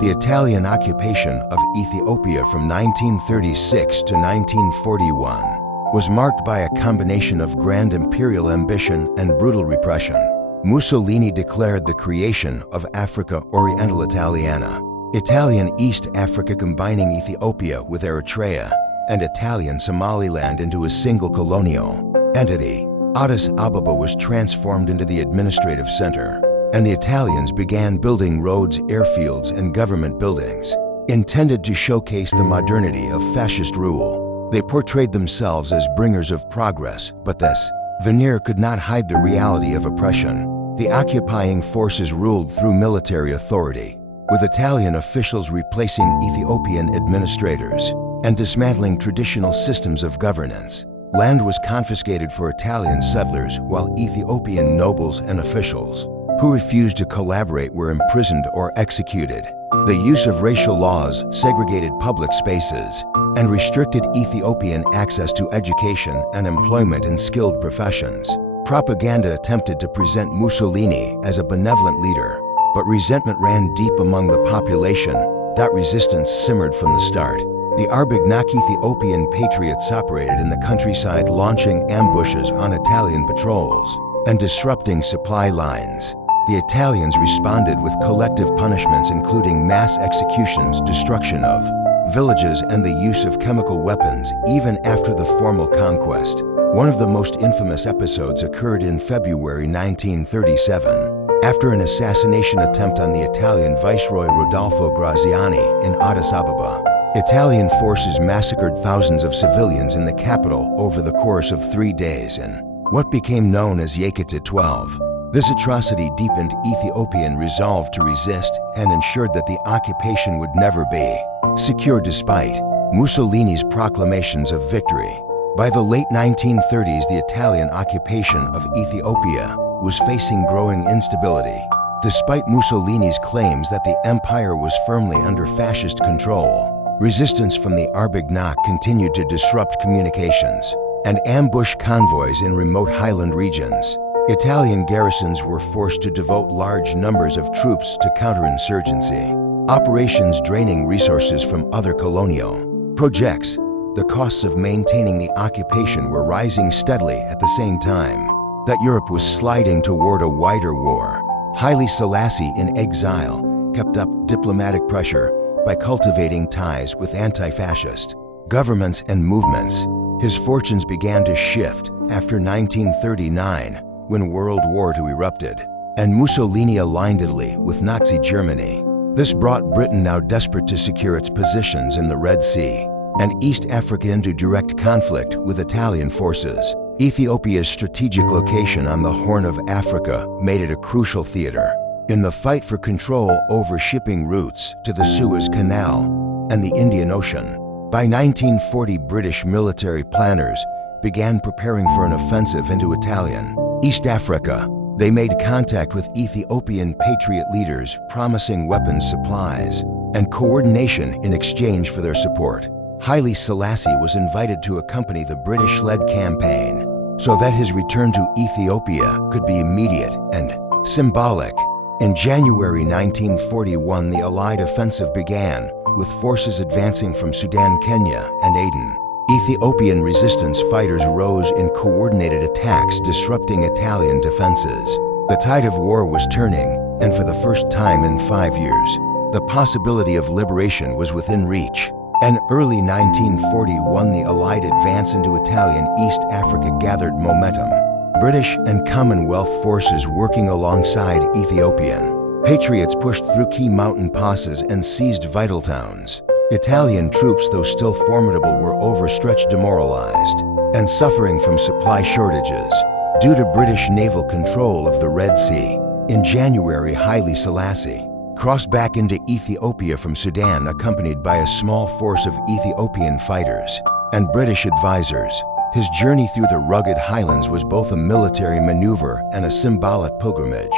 The Italian occupation of Ethiopia from 1936 to 1941 was marked by a combination of grand imperial ambition and brutal repression. Mussolini declared the creation of Africa Oriental Italiana, Italian East Africa, combining Ethiopia with Eritrea and Italian Somaliland into a single colonial entity. Addis Ababa was transformed into the administrative center, and the Italians began building roads, airfields, and government buildings intended to showcase the modernity of fascist rule. They portrayed themselves as bringers of progress, but this veneer could not hide the reality of oppression. The occupying forces ruled through military authority, with Italian officials replacing Ethiopian administrators and dismantling traditional systems of governance. Land was confiscated for Italian settlers, while Ethiopian nobles and officials who refused to collaborate were imprisoned or executed. The use of racial laws segregated public spaces, and restricted Ethiopian access to education and employment in skilled professions. Propaganda attempted to present Mussolini as a benevolent leader, but resentment ran deep among the population. Resistance simmered from the start. The Arbignac Ethiopian patriots operated in the countryside, launching ambushes on Italian patrols and disrupting supply lines. The Italians responded with collective punishments, including mass executions, destruction of villages, and the use of chemical weapons, even after the formal conquest. One of the most infamous episodes occurred in February 1937, after an assassination attempt on the Italian Viceroy Rodolfo Graziani in Addis Ababa. Italian forces massacred thousands of civilians in the capital over the course of 3 days in what became known as Yekate 12. This atrocity deepened Ethiopian resolve to resist and ensured that the occupation would never be secure despite Mussolini's proclamations of victory. By the late 1930s, the Italian occupation of Ethiopia was facing growing instability. Despite Mussolini's claims that the empire was firmly under fascist control, resistance from the Arbignac continued to disrupt communications and ambush convoys in remote highland regions. Italian garrisons were forced to devote large numbers of troops to counterinsurgency operations, draining resources from other colonial projects. The costs of maintaining the occupation were rising steadily at the same time that Europe was sliding toward a wider war. Haile Selassie, in exile, kept up diplomatic pressure by cultivating ties with anti-fascist governments and movements. His fortunes began to shift after 1939, when World War II erupted, and Mussolini aligned Italy with Nazi Germany. This brought Britain, now desperate to secure its positions in the Red Sea and East Africa, into direct conflict with Italian forces. Ethiopia's strategic location on the Horn of Africa made it a crucial theater in the fight for control over shipping routes to the Suez Canal and the Indian Ocean. By 1940, British military planners began preparing for an offensive into Italian East Africa. They made contact with Ethiopian patriot leaders, promising weapons supplies and coordination in exchange for their support. Haile Selassie was invited to accompany the British-led campaign so that his return to Ethiopia could be immediate and symbolic. In January 1941, the Allied offensive began, with forces advancing from Sudan, Kenya, and Aden. Ethiopian resistance fighters rose in coordinated attacks, disrupting Italian defenses. The tide of war was turning, and for the first time in 5 years, the possibility of liberation was within reach. In early 1941, the Allied advance into Italian East Africa gathered momentum. British and Commonwealth forces working alongside Ethiopian patriots pushed through key mountain passes and seized vital towns. Italian troops, though still formidable, were overstretched, demoralized, and suffering from supply shortages due to British naval control of the Red Sea. In January, Haile Selassie crossed back into Ethiopia from Sudan, accompanied by a small force of Ethiopian fighters and British advisors. His journey through the rugged highlands was both a military maneuver and a symbolic pilgrimage,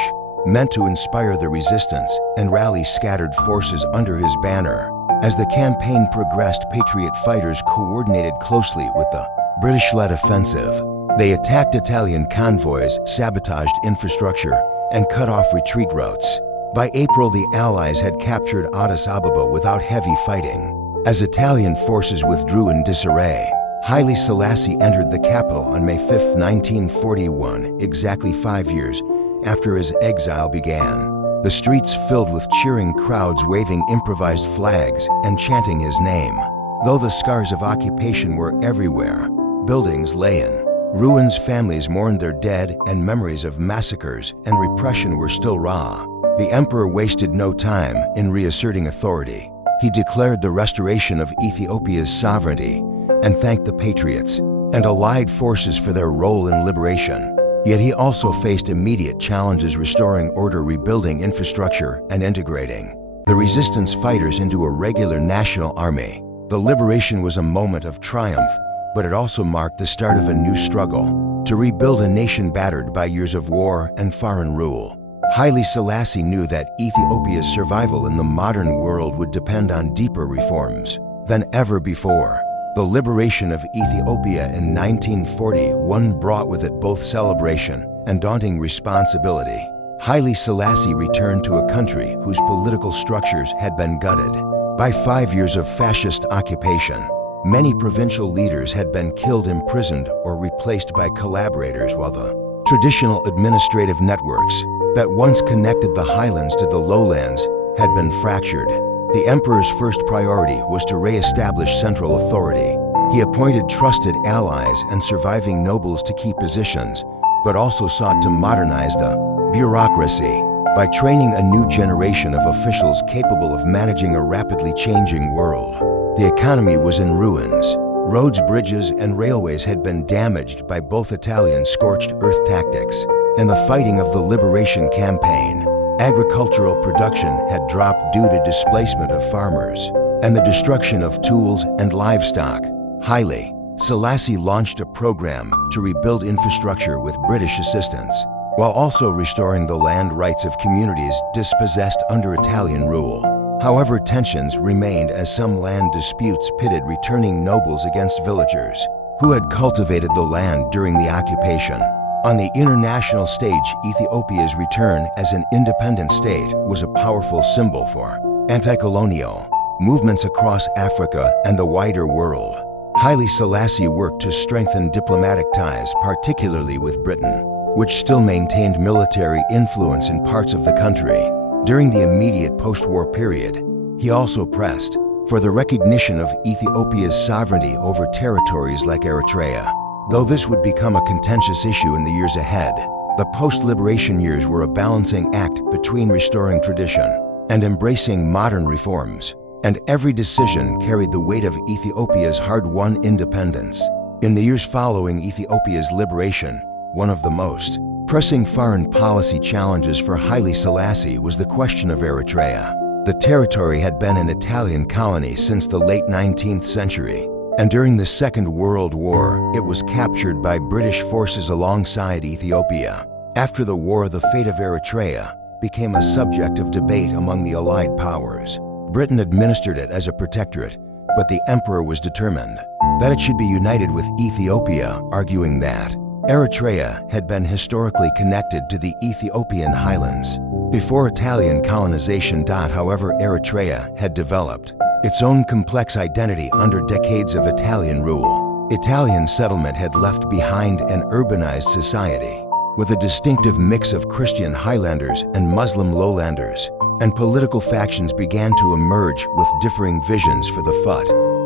meant to inspire the resistance and rally scattered forces under his banner. As the campaign progressed, patriot fighters coordinated closely with the British-led offensive. They attacked Italian convoys, sabotaged infrastructure, and cut off retreat routes. By April, the Allies had captured Addis Ababa without heavy fighting. As Italian forces withdrew in disarray, Haile Selassie entered the capital on May 5, 1941, exactly 5 years after his exile began. The streets filled with cheering crowds, waving improvised flags and chanting his name. Though the scars of occupation were everywhere, buildings lay in ruins, families mourned their dead, and memories of massacres and repression were still raw. The emperor wasted no time in reasserting authority. He declared the restoration of Ethiopia's sovereignty and thanked the patriots and allied forces for their role in liberation. Yet he also faced immediate challenges, restoring order, rebuilding infrastructure, and integrating the resistance fighters into a regular national army. The liberation was a moment of triumph, but it also marked the start of a new struggle to rebuild a nation battered by years of war and foreign rule. Haile Selassie knew that Ethiopia's survival in the modern world would depend on deeper reforms than ever before. The liberation of Ethiopia in 1941 brought with it both celebration and daunting responsibility. Haile Selassie returned to a country whose political structures had been gutted. By 5 years of fascist occupation, many provincial leaders had been killed, imprisoned, or replaced by collaborators, while the traditional administrative networks that once connected the highlands to the lowlands had been fractured. The emperor's first priority was to re-establish central authority. He appointed trusted allies and surviving nobles to key positions, but also sought to modernize the bureaucracy by training a new generation of officials capable of managing a rapidly changing world. The economy was in ruins. Roads, bridges, and railways had been damaged by both Italian scorched earth tactics and the fighting of the liberation campaign. Agricultural production had dropped due to displacement of farmers and the destruction of tools and livestock. Haile Selassie launched a program to rebuild infrastructure with British assistance, while also restoring the land rights of communities dispossessed under Italian rule. However, tensions remained as some land disputes pitted returning nobles against villagers who had cultivated the land during the occupation. On the international stage, Ethiopia's return as an independent state was a powerful symbol for anti-colonial movements across Africa and the wider world. Haile Selassie worked to strengthen diplomatic ties, particularly with Britain, which still maintained military influence in parts of the country. During the immediate post-war period, he also pressed for the recognition of Ethiopia's sovereignty over territories like Eritrea. Though this would become a contentious issue in the years ahead, the post-liberation years were a balancing act between restoring tradition and embracing modern reforms, and every decision carried the weight of Ethiopia's hard-won independence. In the years following Ethiopia's liberation, one of the most pressing foreign policy challenges for Haile Selassie was the question of Eritrea. The territory had been an Italian colony since the late 19th century, and during the Second World War, it was captured by British forces alongside Ethiopia. After the war, the fate of Eritrea became a subject of debate among the Allied powers. Britain administered it as a protectorate, but the emperor was determined that it should be united with Ethiopia, arguing that Eritrea had been historically connected to the Ethiopian highlands before Italian colonization. However, Eritrea had developed its own complex identity under decades of Italian rule. Italian settlement had left behind an urbanized society with a distinctive mix of Christian highlanders and Muslim lowlanders, and political factions began to emerge with differing visions for the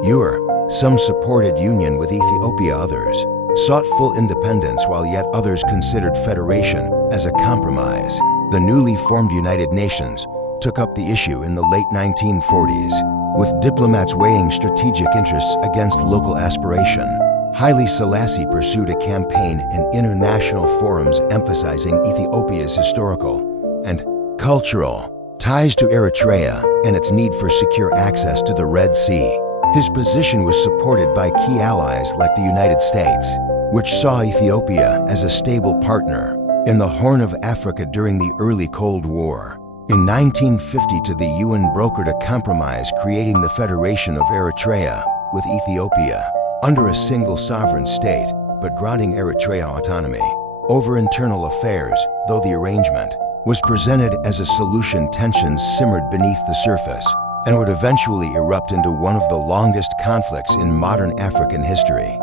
future. Some supported union with Ethiopia, others sought full independence, while yet others considered federation as a compromise. The newly formed United Nations took up the issue in the late 1940s, with diplomats weighing strategic interests against local aspiration. Haile Selassie pursued a campaign in international forums emphasizing Ethiopia's historical and cultural ties to Eritrea and its need for secure access to the Red Sea. His position was supported by key allies like the United States, which saw Ethiopia as a stable partner in the Horn of Africa during the early Cold War. In 1950, the UN brokered a compromise creating the Federation of Eritrea with Ethiopia under a single sovereign state, but granting Eritrea autonomy over internal affairs. Though the arrangement was presented as a solution, tensions simmered beneath the surface and would eventually erupt into one of the longest conflicts in modern African history.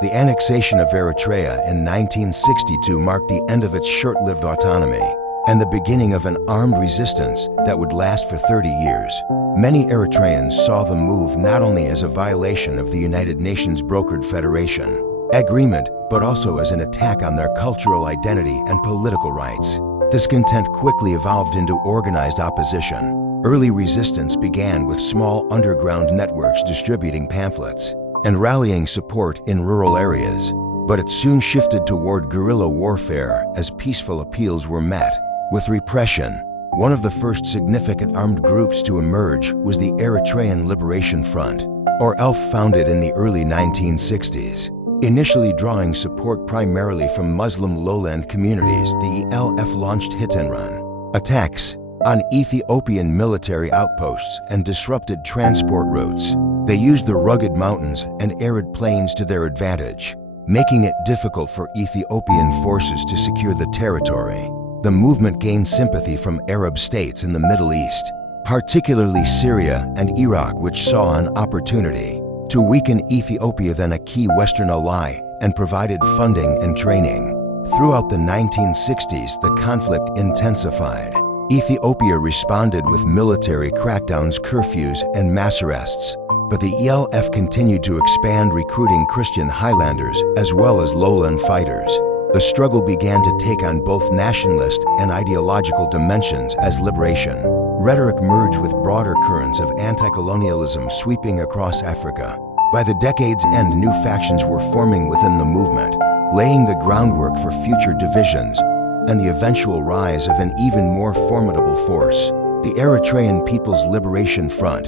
The annexation of Eritrea in 1962 marked the end of its short-lived autonomy and the beginning of an armed resistance that would last for 30 years. Many Eritreans saw the move not only as a violation of the United Nations brokered federation agreement, but also as an attack on their cultural identity and political rights. Discontent quickly evolved into organized opposition. Early resistance began with small underground networks distributing pamphlets and rallying support in rural areas, but it soon shifted toward guerrilla warfare as peaceful appeals were met with repression. One of the first significant armed groups to emerge was the Eritrean Liberation Front, or ELF, founded in the early 1960s. Initially drawing support primarily from Muslim lowland communities, the ELF launched hit-and-run attacks on Ethiopian military outposts and disrupted transport routes. They used the rugged mountains and arid plains to their advantage, making it difficult for Ethiopian forces to secure the territory. The movement gained sympathy from Arab states in the Middle East, particularly Syria and Iraq, which saw an opportunity to weaken Ethiopia, then a key Western ally, and provided funding and training. Throughout the 1960s, the conflict intensified. Ethiopia responded with military crackdowns, curfews, and mass arrests, but the ELF continued to expand, recruiting Christian Highlanders as well as lowland fighters. The struggle began to take on both nationalist and ideological dimensions as liberation rhetoric merged with broader currents of anti-colonialism sweeping across Africa. By the decade's end, new factions were forming within the movement, laying the groundwork for future divisions and the eventual rise of an even more formidable force, the Eritrean People's Liberation Front.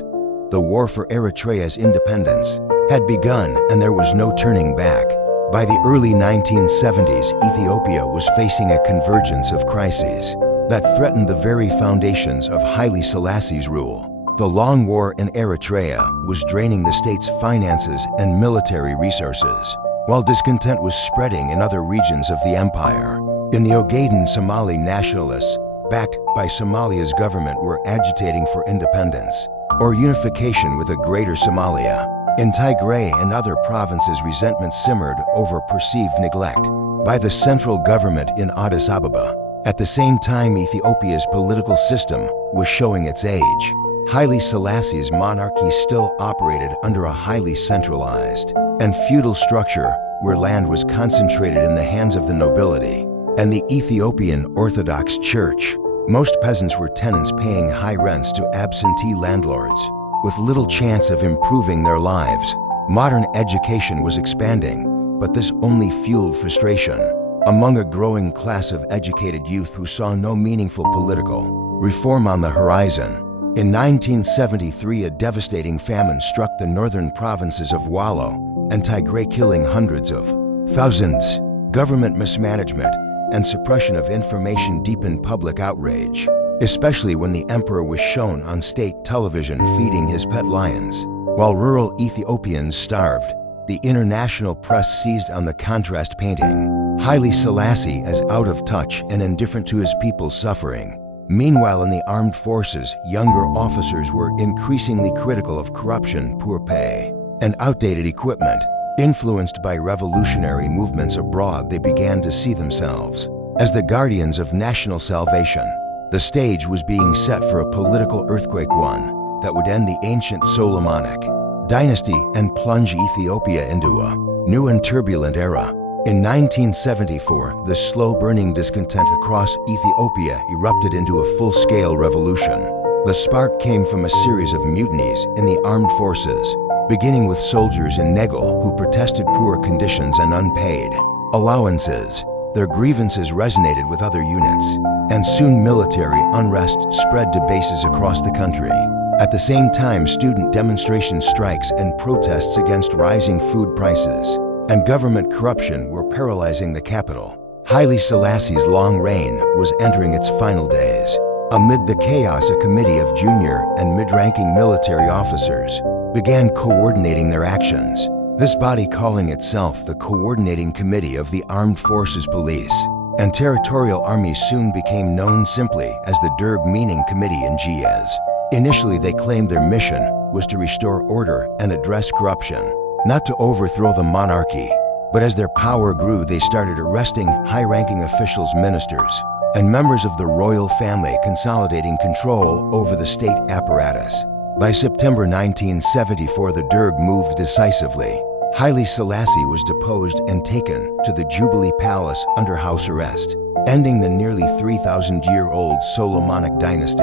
The war for Eritrea's independence had begun, and there was no turning back. By the early 1970s, Ethiopia was facing a convergence of crises that threatened the very foundations of Haile Selassie's rule. The long war in Eritrea was draining the state's finances and military resources, while discontent was spreading in other regions of the empire. In the Ogaden, Somali nationalists, backed by Somalia's government, were agitating for independence or unification with a greater Somalia. In Tigray and other provinces, resentment simmered over perceived neglect by the central government in Addis Ababa. At the same time, Ethiopia's political system was showing its age. Haile Selassie's monarchy still operated under a highly centralized and feudal structure where land was concentrated in the hands of the nobility and the Ethiopian Orthodox Church. Most peasants were tenants paying high rents to absentee landlords, with little chance of improving their lives. Modern education was expanding, but this only fueled frustration among a growing class of educated youth who saw no meaningful political reform on the horizon. In 1973, a devastating famine struck the northern provinces of Wallo and Tigray, killing hundreds of thousands. Government mismanagement and suppression of information deepened public outrage, especially when the emperor was shown on state television feeding his pet lions, while rural Ethiopians starved. The international press seized on the contrast, painting Haile Selassie as out of touch and indifferent to his people's suffering. Meanwhile, in the armed forces, younger officers were increasingly critical of corruption, poor pay, and outdated equipment. Influenced by revolutionary movements abroad, they began to see themselves as the guardians of national salvation. The stage was being set for a political earthquake, one that would end the ancient Solomonic dynasty and plunge Ethiopia into a new and turbulent era. In 1974, the slow-burning discontent across Ethiopia erupted into a full-scale revolution. The spark came from a series of mutinies in the armed forces, beginning with soldiers in Negel who protested poor conditions and unpaid allowances. Their grievances resonated with other units, and soon military unrest spread to bases across the country. At the same time, student demonstration strikes and protests against rising food prices and government corruption were paralyzing the capital. Haile Selassie's long reign was entering its final days. Amid the chaos, a committee of junior and mid-ranking military officers began coordinating their actions. This body, calling itself the Coordinating Committee of the Armed Forces, Police, and Territorial Armies, soon became known simply as the Derg, meaning Committee in Giez. Initially, they claimed their mission was to restore order and address corruption, not to overthrow the monarchy. But as their power grew, they started arresting high-ranking officials, ministers, and members of the royal family, consolidating control over the state apparatus. By September 1974, the Derg moved decisively. Haile Selassie was deposed and taken to the Jubilee Palace under house arrest, ending the nearly 3,000-year-old Solomonic dynasty.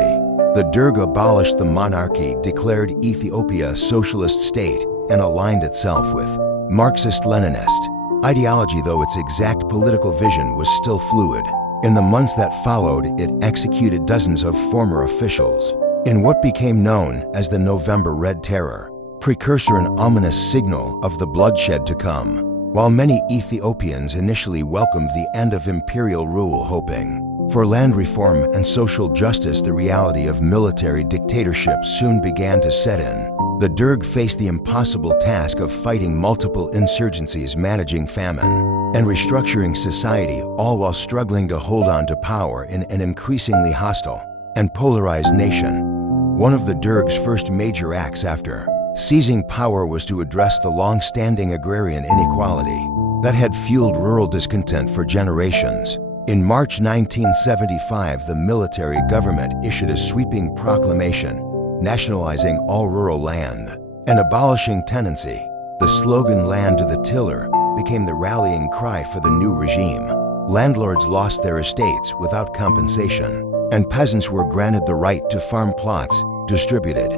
The Derg abolished the monarchy, declared Ethiopia a socialist state, and aligned itself with Marxist-Leninist ideology, though its exact political vision was still fluid. In the months that followed, it executed dozens of former officials in what became known as the November Red Terror, precursor and ominous signal of the bloodshed to come. While many Ethiopians initially welcomed the end of imperial rule, hoping For land reform and social justice, the reality of military dictatorship soon began to set in. The Derg faced the impossible task of fighting multiple insurgencies, managing famine, and restructuring society, all while struggling to hold on to power in an increasingly hostile and polarized nation. One of the Derg's first major acts after seizing power was to address the long-standing agrarian inequality that had fueled rural discontent for generations. In March 1975, the military government issued a sweeping proclamation nationalizing all rural land and abolishing tenancy. The slogan "Land to the Tiller" became the rallying cry for the new regime. Landlords lost their estates without compensation, and peasants were granted the right to farm plots distributed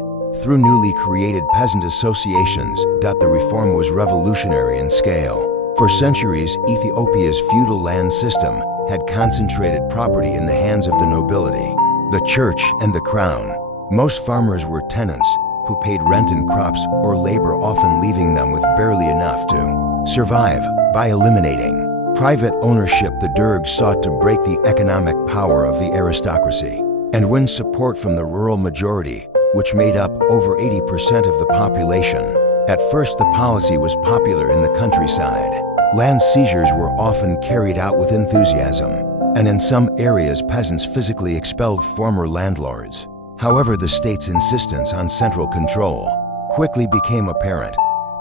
through newly created peasant associations. The reform was revolutionary in scale. For centuries, Ethiopia's feudal land system had concentrated property in the hands of the nobility, the church, and the crown. Most farmers were tenants who paid rent in crops or labor, often leaving them with barely enough to survive. By eliminating private ownership, the Derg sought to break the economic power of the aristocracy and win support from the rural majority, which made up over 80% of the population. At first, the policy was popular in the countryside. Land seizures were often carried out with enthusiasm, and in some areas peasants physically expelled former landlords. However, the state's insistence on central control quickly became apparent.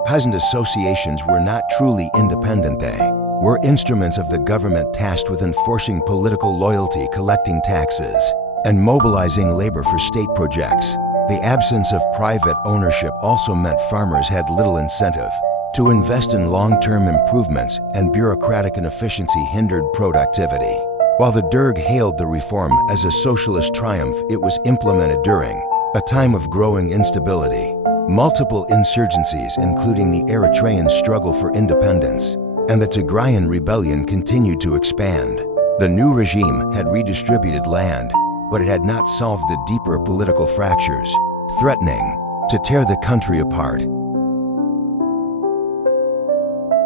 Peasant associations were not truly independent. They were instruments of the government tasked with enforcing political loyalty, collecting taxes, and mobilizing labor for state projects. The absence of private ownership also meant farmers had little incentive to invest in long-term improvements, and bureaucratic inefficiency hindered productivity. While the Derg hailed the reform as a socialist triumph, it was implemented during a time of growing instability. Multiple insurgencies, including the Eritrean struggle for independence and the Tigrayan rebellion, continued to expand. The new regime had redistributed land, but it had not solved the deeper political fractures, threatening to tear the country apart.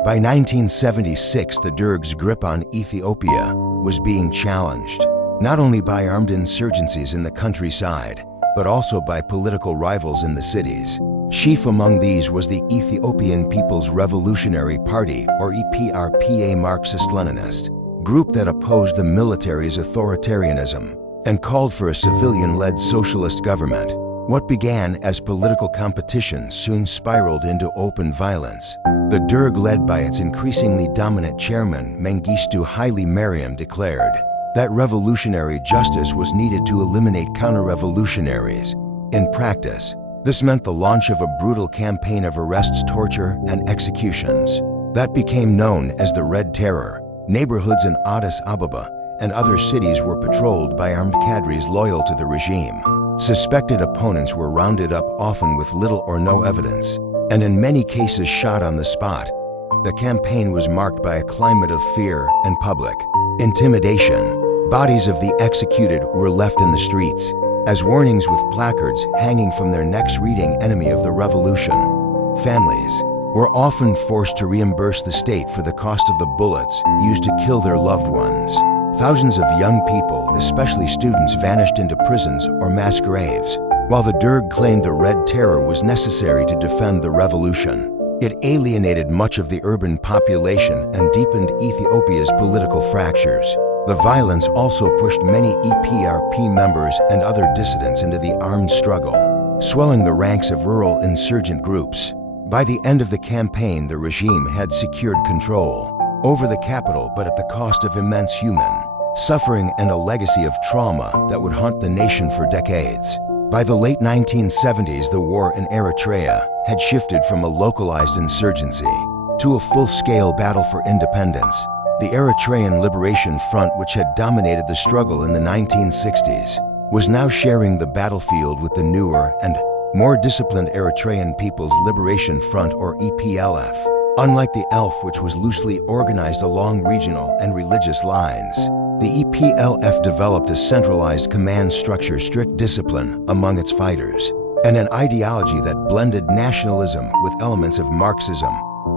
By 1976, the Derg's grip on Ethiopia was being challenged, not only by armed insurgencies in the countryside, but also by political rivals in the cities. Chief among these was the Ethiopian People's Revolutionary Party, or EPRPA, Marxist-Leninist group that opposed the military's authoritarianism and called for a civilian-led socialist government. What began as political competition soon spiraled into open violence. The Derg, led by its increasingly dominant chairman, Mengistu Haile Mariam, declared that revolutionary justice was needed to eliminate counter-revolutionaries. In practice, this meant the launch of a brutal campaign of arrests, torture, and executions that became known as the Red Terror. Neighborhoods in Addis Ababa and other cities were patrolled by armed cadres loyal to the regime. Suspected opponents were rounded up, often with little or no evidence, and in many cases shot on the spot. The campaign was marked by a climate of fear and public intimidation. Bodies of the executed were left in the streets as warnings, with placards hanging from their necks reading "Enemy of the Revolution." Families were often forced to reimburse the state for the cost of the bullets used to kill their loved ones. Thousands of young people, especially students, vanished into prisons or mass graves. While the Derg claimed the Red Terror was necessary to defend the revolution, it alienated much of the urban population and deepened Ethiopia's political fractures. The violence also pushed many EPRP members and other dissidents into the armed struggle, swelling the ranks of rural insurgent groups. By the end of the campaign, the regime had secured control over the capital, but at the cost of immense human suffering and a legacy of trauma that would haunt the nation for decades. By the late 1970s, the war in Eritrea had shifted from a localized insurgency to a full-scale battle for independence. The Eritrean Liberation Front, which had dominated the struggle in the 1960s, was now sharing the battlefield with the newer and more disciplined Eritrean People's Liberation Front, or EPLF. Unlike the ELF, which was loosely organized along regional and religious lines, the EPLF developed a centralized command structure, strict discipline among its fighters, and an ideology that blended nationalism with elements of Marxism.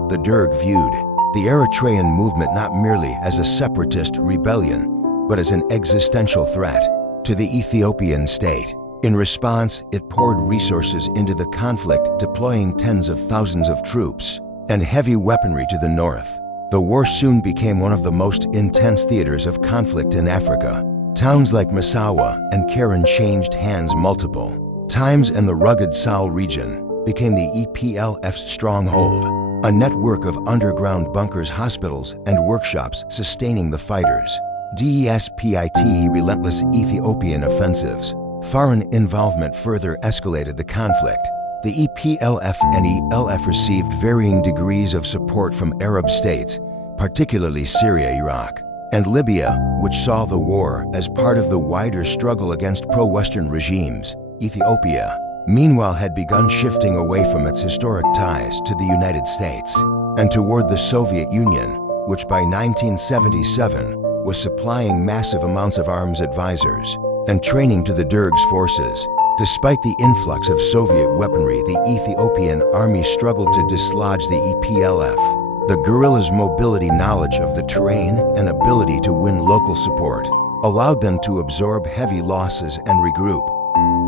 The Derg viewed the Eritrean movement not merely as a separatist rebellion, but as an existential threat to the Ethiopian state. In response, it poured resources into the conflict, deploying tens of thousands of troops and heavy weaponry to the north. The war soon became one of the most intense theaters of conflict in Africa. Towns like Massawa and Keren changed hands multiple times, and the rugged Sahel region became the EPLF's stronghold, a network of underground bunkers, hospitals, and workshops sustaining the fighters. Despite relentless Ethiopian offensives, foreign involvement further escalated the conflict. The EPLF and ELF received varying degrees of support from Arab states, particularly Syria, Iraq, and Libya, which saw the war as part of the wider struggle against pro-Western regimes. Ethiopia, meanwhile, had begun shifting away from its historic ties to the United States and toward the Soviet Union, which by 1977 was supplying massive amounts of arms, advisors, and training to the Derg's forces. Despite the influx of Soviet weaponry, the Ethiopian army struggled to dislodge the EPLF. The guerrillas' mobility, knowledge of the terrain, and ability to win local support allowed them to absorb heavy losses and regroup.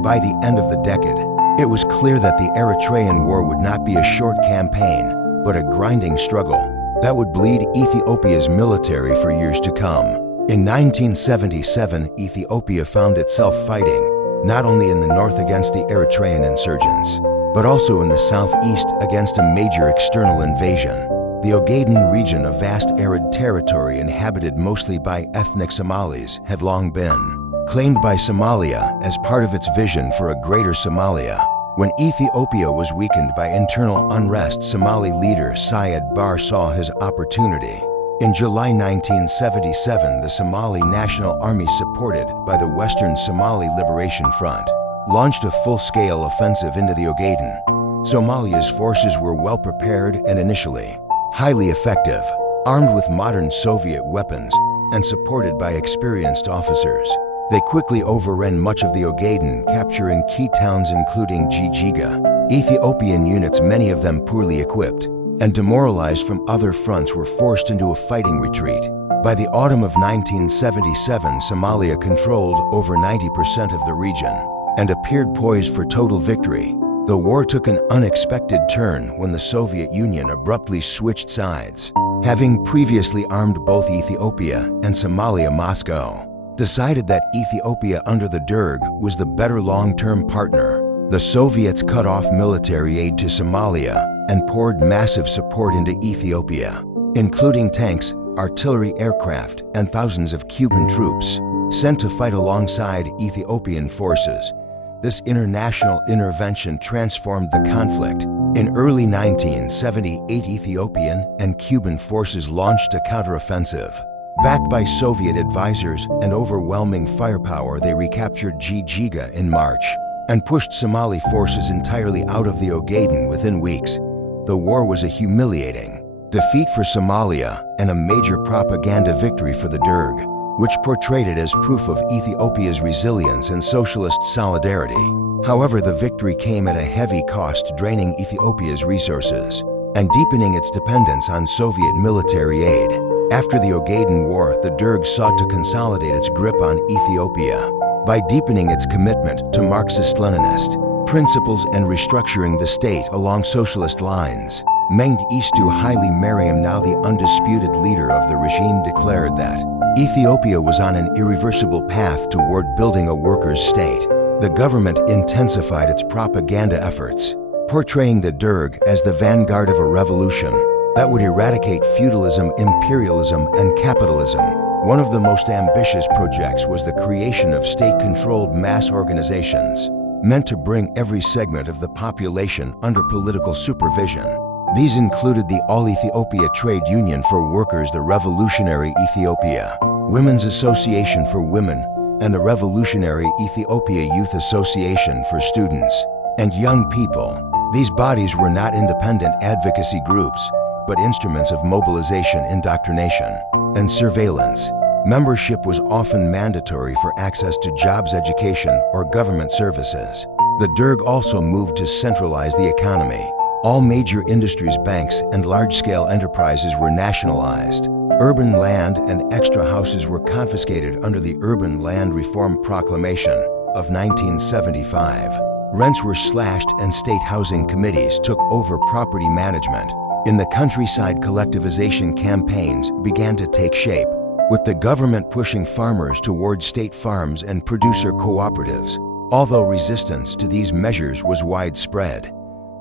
By the end of the decade, it was clear that the Eritrean War would not be a short campaign, but a grinding struggle that would bleed Ethiopia's military for years to come. In 1977, Ethiopia found itself fighting not only in the north against the Eritrean insurgents, but also in the southeast against a major external invasion. The Ogaden region, a vast arid territory inhabited mostly by ethnic Somalis, had long been claimed by Somalia as part of its vision for a greater Somalia. When Ethiopia was weakened by internal unrest, Somali leader Syed Barre saw his opportunity. In July 1977, the Somali National Army, supported by the Western Somali Liberation Front, launched a full-scale offensive into the Ogaden. Somalia's forces were well prepared and initially highly effective, armed with modern Soviet weapons and supported by experienced officers. They quickly overran much of the Ogaden, capturing key towns including Jijiga. Ethiopian units, many of them poorly equipped and demoralized from other fronts, were forced into a fighting retreat. By the autumn of 1977, Somalia controlled over 90% of the region and appeared poised for total victory. The war took an unexpected turn when the Soviet Union abruptly switched sides. Having previously armed both Ethiopia and Somalia, Moscow decided that Ethiopia under the Derg was the better long-term partner. The Soviets cut off military aid to Somalia and poured massive support into Ethiopia, including tanks, artillery, aircraft, and thousands of Cuban troops sent to fight alongside Ethiopian forces. This international intervention transformed the conflict. In early 1978, Ethiopian and Cuban forces launched a counteroffensive. Backed by Soviet advisors and overwhelming firepower, they recaptured Jijiga in March and pushed Somali forces entirely out of the Ogaden within weeks. The war was a humiliating defeat for Somalia and a major propaganda victory for the Derg, which portrayed it as proof of Ethiopia's resilience and socialist solidarity. However, the victory came at a heavy cost, draining Ethiopia's resources and deepening its dependence on Soviet military aid. After the Ogaden War, the Derg sought to consolidate its grip on Ethiopia by deepening its commitment to Marxist-Leninist principles and restructuring the state along socialist lines. Mengistu Haile Mariam, now the undisputed leader of the regime, declared that Ethiopia was on an irreversible path toward building a workers' state. The government intensified its propaganda efforts, portraying the Derg as the vanguard of a revolution that would eradicate feudalism, imperialism, and capitalism. One of the most ambitious projects was the creation of state-controlled mass organizations meant to bring every segment of the population under political supervision. These included the All Ethiopia Trade Union for Workers, the Revolutionary Ethiopia Women's Association for Women, and the Revolutionary Ethiopia Youth Association for Students and Young People. These bodies were not independent advocacy groups, but instruments of mobilization, indoctrination, and surveillance. Membership was often mandatory for access to jobs, education, or government services. The Derg also moved to centralize the economy. All major industries, banks, and large-scale enterprises were nationalized. Urban land and extra houses were confiscated under the Urban Land Reform Proclamation of 1975. Rents were slashed and state housing committees took over property management. In the countryside, collectivization campaigns began to take shape, with the government pushing farmers towards state farms and producer cooperatives, although resistance to these measures was widespread.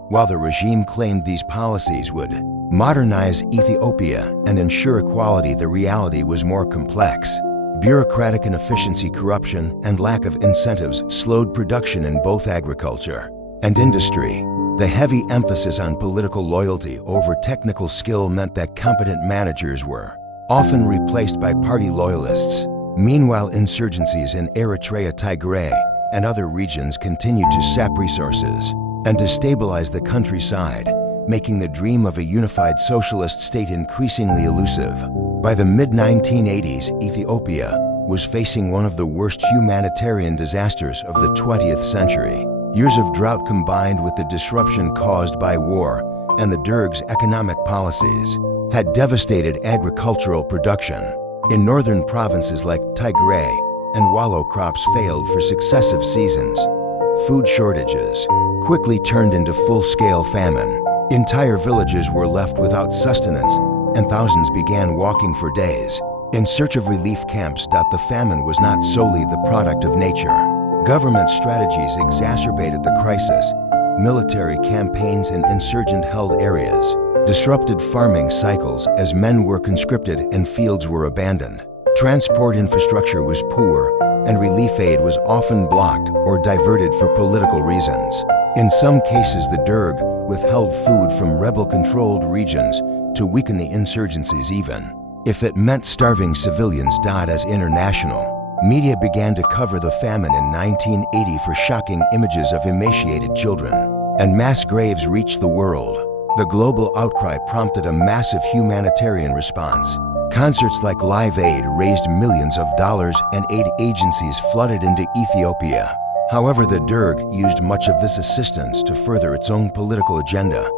While the regime claimed these policies would modernize Ethiopia and ensure equality, the reality was more complex. Bureaucratic inefficiency, corruption, and lack of incentives slowed production in both agriculture and industry. The heavy emphasis on political loyalty over technical skill meant that competent managers were often replaced by party loyalists. Meanwhile, insurgencies in Eritrea, Tigray, and other regions continued to sap resources and destabilize the countryside, making the dream of a unified socialist state increasingly elusive. By the mid-1980s, Ethiopia was facing one of the worst humanitarian disasters of the 20th century. Years of drought combined with the disruption caused by war and the Derg's economic policies had devastated agricultural production. In northern provinces like Tigray and Wallow, crops failed for successive seasons. Food shortages quickly turned into full-scale famine. Entire villages were left without sustenance, and thousands began walking for days in search of relief camps. The famine was not solely the product of nature. Government strategies exacerbated the crisis. Military campaigns in insurgent-held areas disrupted farming cycles as men were conscripted and fields were abandoned. Transport infrastructure was poor, and relief aid was often blocked or diverted for political reasons. In some cases, the Derg withheld food from rebel-controlled regions to weaken the insurgencies, even if it meant starving civilians. As international media began to cover the famine in 1980 for shocking images of emaciated children, and mass graves reached the world, the global outcry prompted a massive humanitarian response. Concerts like Live Aid raised millions of dollars, and aid agencies flooded into Ethiopia. However, the Derg used much of this assistance to further its own political agenda.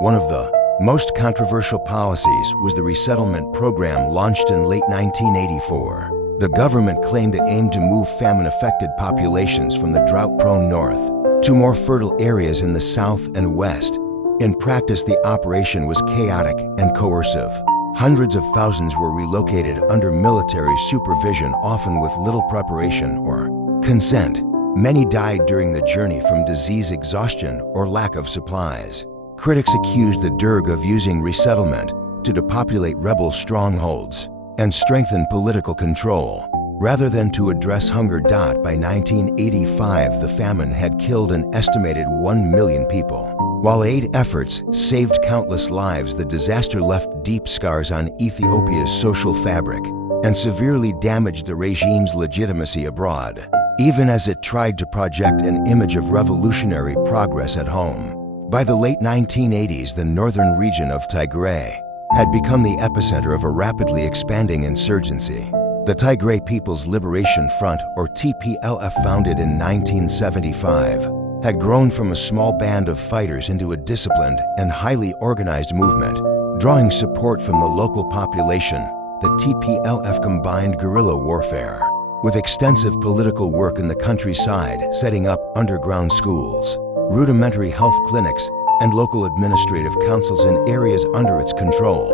One of the most controversial policies was the resettlement program launched in late 1984. The government claimed it aimed to move famine-affected populations from the drought-prone north to more fertile areas in the south and west. In practice, the operation was chaotic and coercive. Hundreds of thousands were relocated under military supervision, often with little preparation or consent. Many died during the journey from disease, exhaustion, or lack of supplies. Critics accused the Derg of using resettlement to depopulate rebel strongholds and strengthen political control, rather than to address hunger. By 1985, the famine had killed an estimated 1 million people. While aid efforts saved countless lives, the disaster left deep scars on Ethiopia's social fabric and severely damaged the regime's legitimacy abroad, even as it tried to project an image of revolutionary progress at home. By the late 1980s, the northern region of Tigray had become the epicenter of a rapidly expanding insurgency. The Tigray People's Liberation Front, or TPLF, founded in 1975, had grown from a small band of fighters into a disciplined and highly organized movement. Drawing support from the local population, the TPLF combined guerrilla warfare with extensive political work in the countryside, setting up underground schools, rudimentary health clinics, and local administrative councils in areas under its control.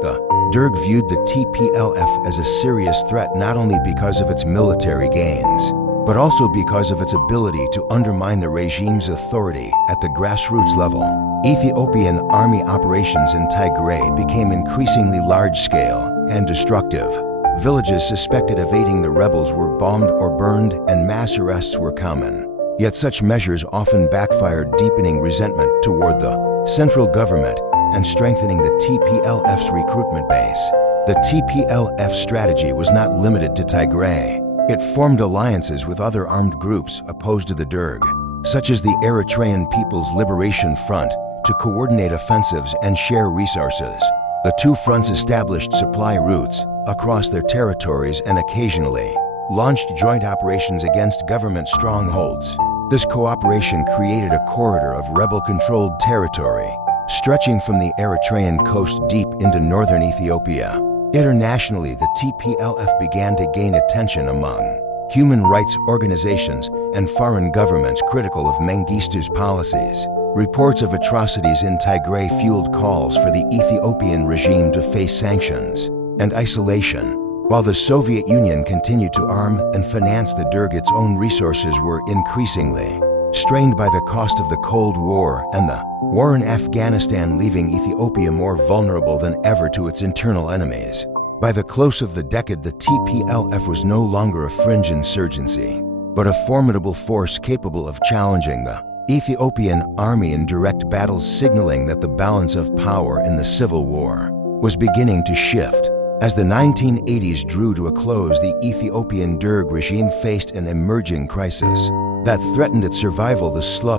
The Derg viewed the TPLF as a serious threat, not only because of its military gains, but also because of its ability to undermine the regime's authority at the grassroots level. Ethiopian army operations in Tigray became increasingly large-scale and destructive. Villages suspected of aiding the rebels were bombed or burned, and mass arrests were common. Yet such measures often backfired, deepening resentment toward the central government and strengthening the TPLF's recruitment base. The TPLF strategy was not limited to Tigray. It formed alliances with other armed groups opposed to the Derg, such as the Eritrean People's Liberation Front, to coordinate offensives and share resources. The two fronts established supply routes across their territories and occasionally launched joint operations against government strongholds. This cooperation created a corridor of rebel-controlled territory, stretching from the Eritrean coast deep into northern Ethiopia. Internationally, the TPLF began to gain attention among human rights organizations and foreign governments critical of Mengistu's policies. Reports of atrocities in Tigray fueled calls for the Ethiopian regime to face sanctions and isolation. While the Soviet Union continued to arm and finance the Derg, its own resources were increasingly strained by the cost of the Cold War and the war in Afghanistan, leaving Ethiopia more vulnerable than ever to its internal enemies. By the close of the decade, the TPLF was no longer a fringe insurgency, but a formidable force capable of challenging the Ethiopian army in direct battles, signaling that the balance of power in the civil war was beginning to shift. As the 1980s drew to a close, the Ethiopian Derg regime faced an emerging crisis that threatened its survival. The slow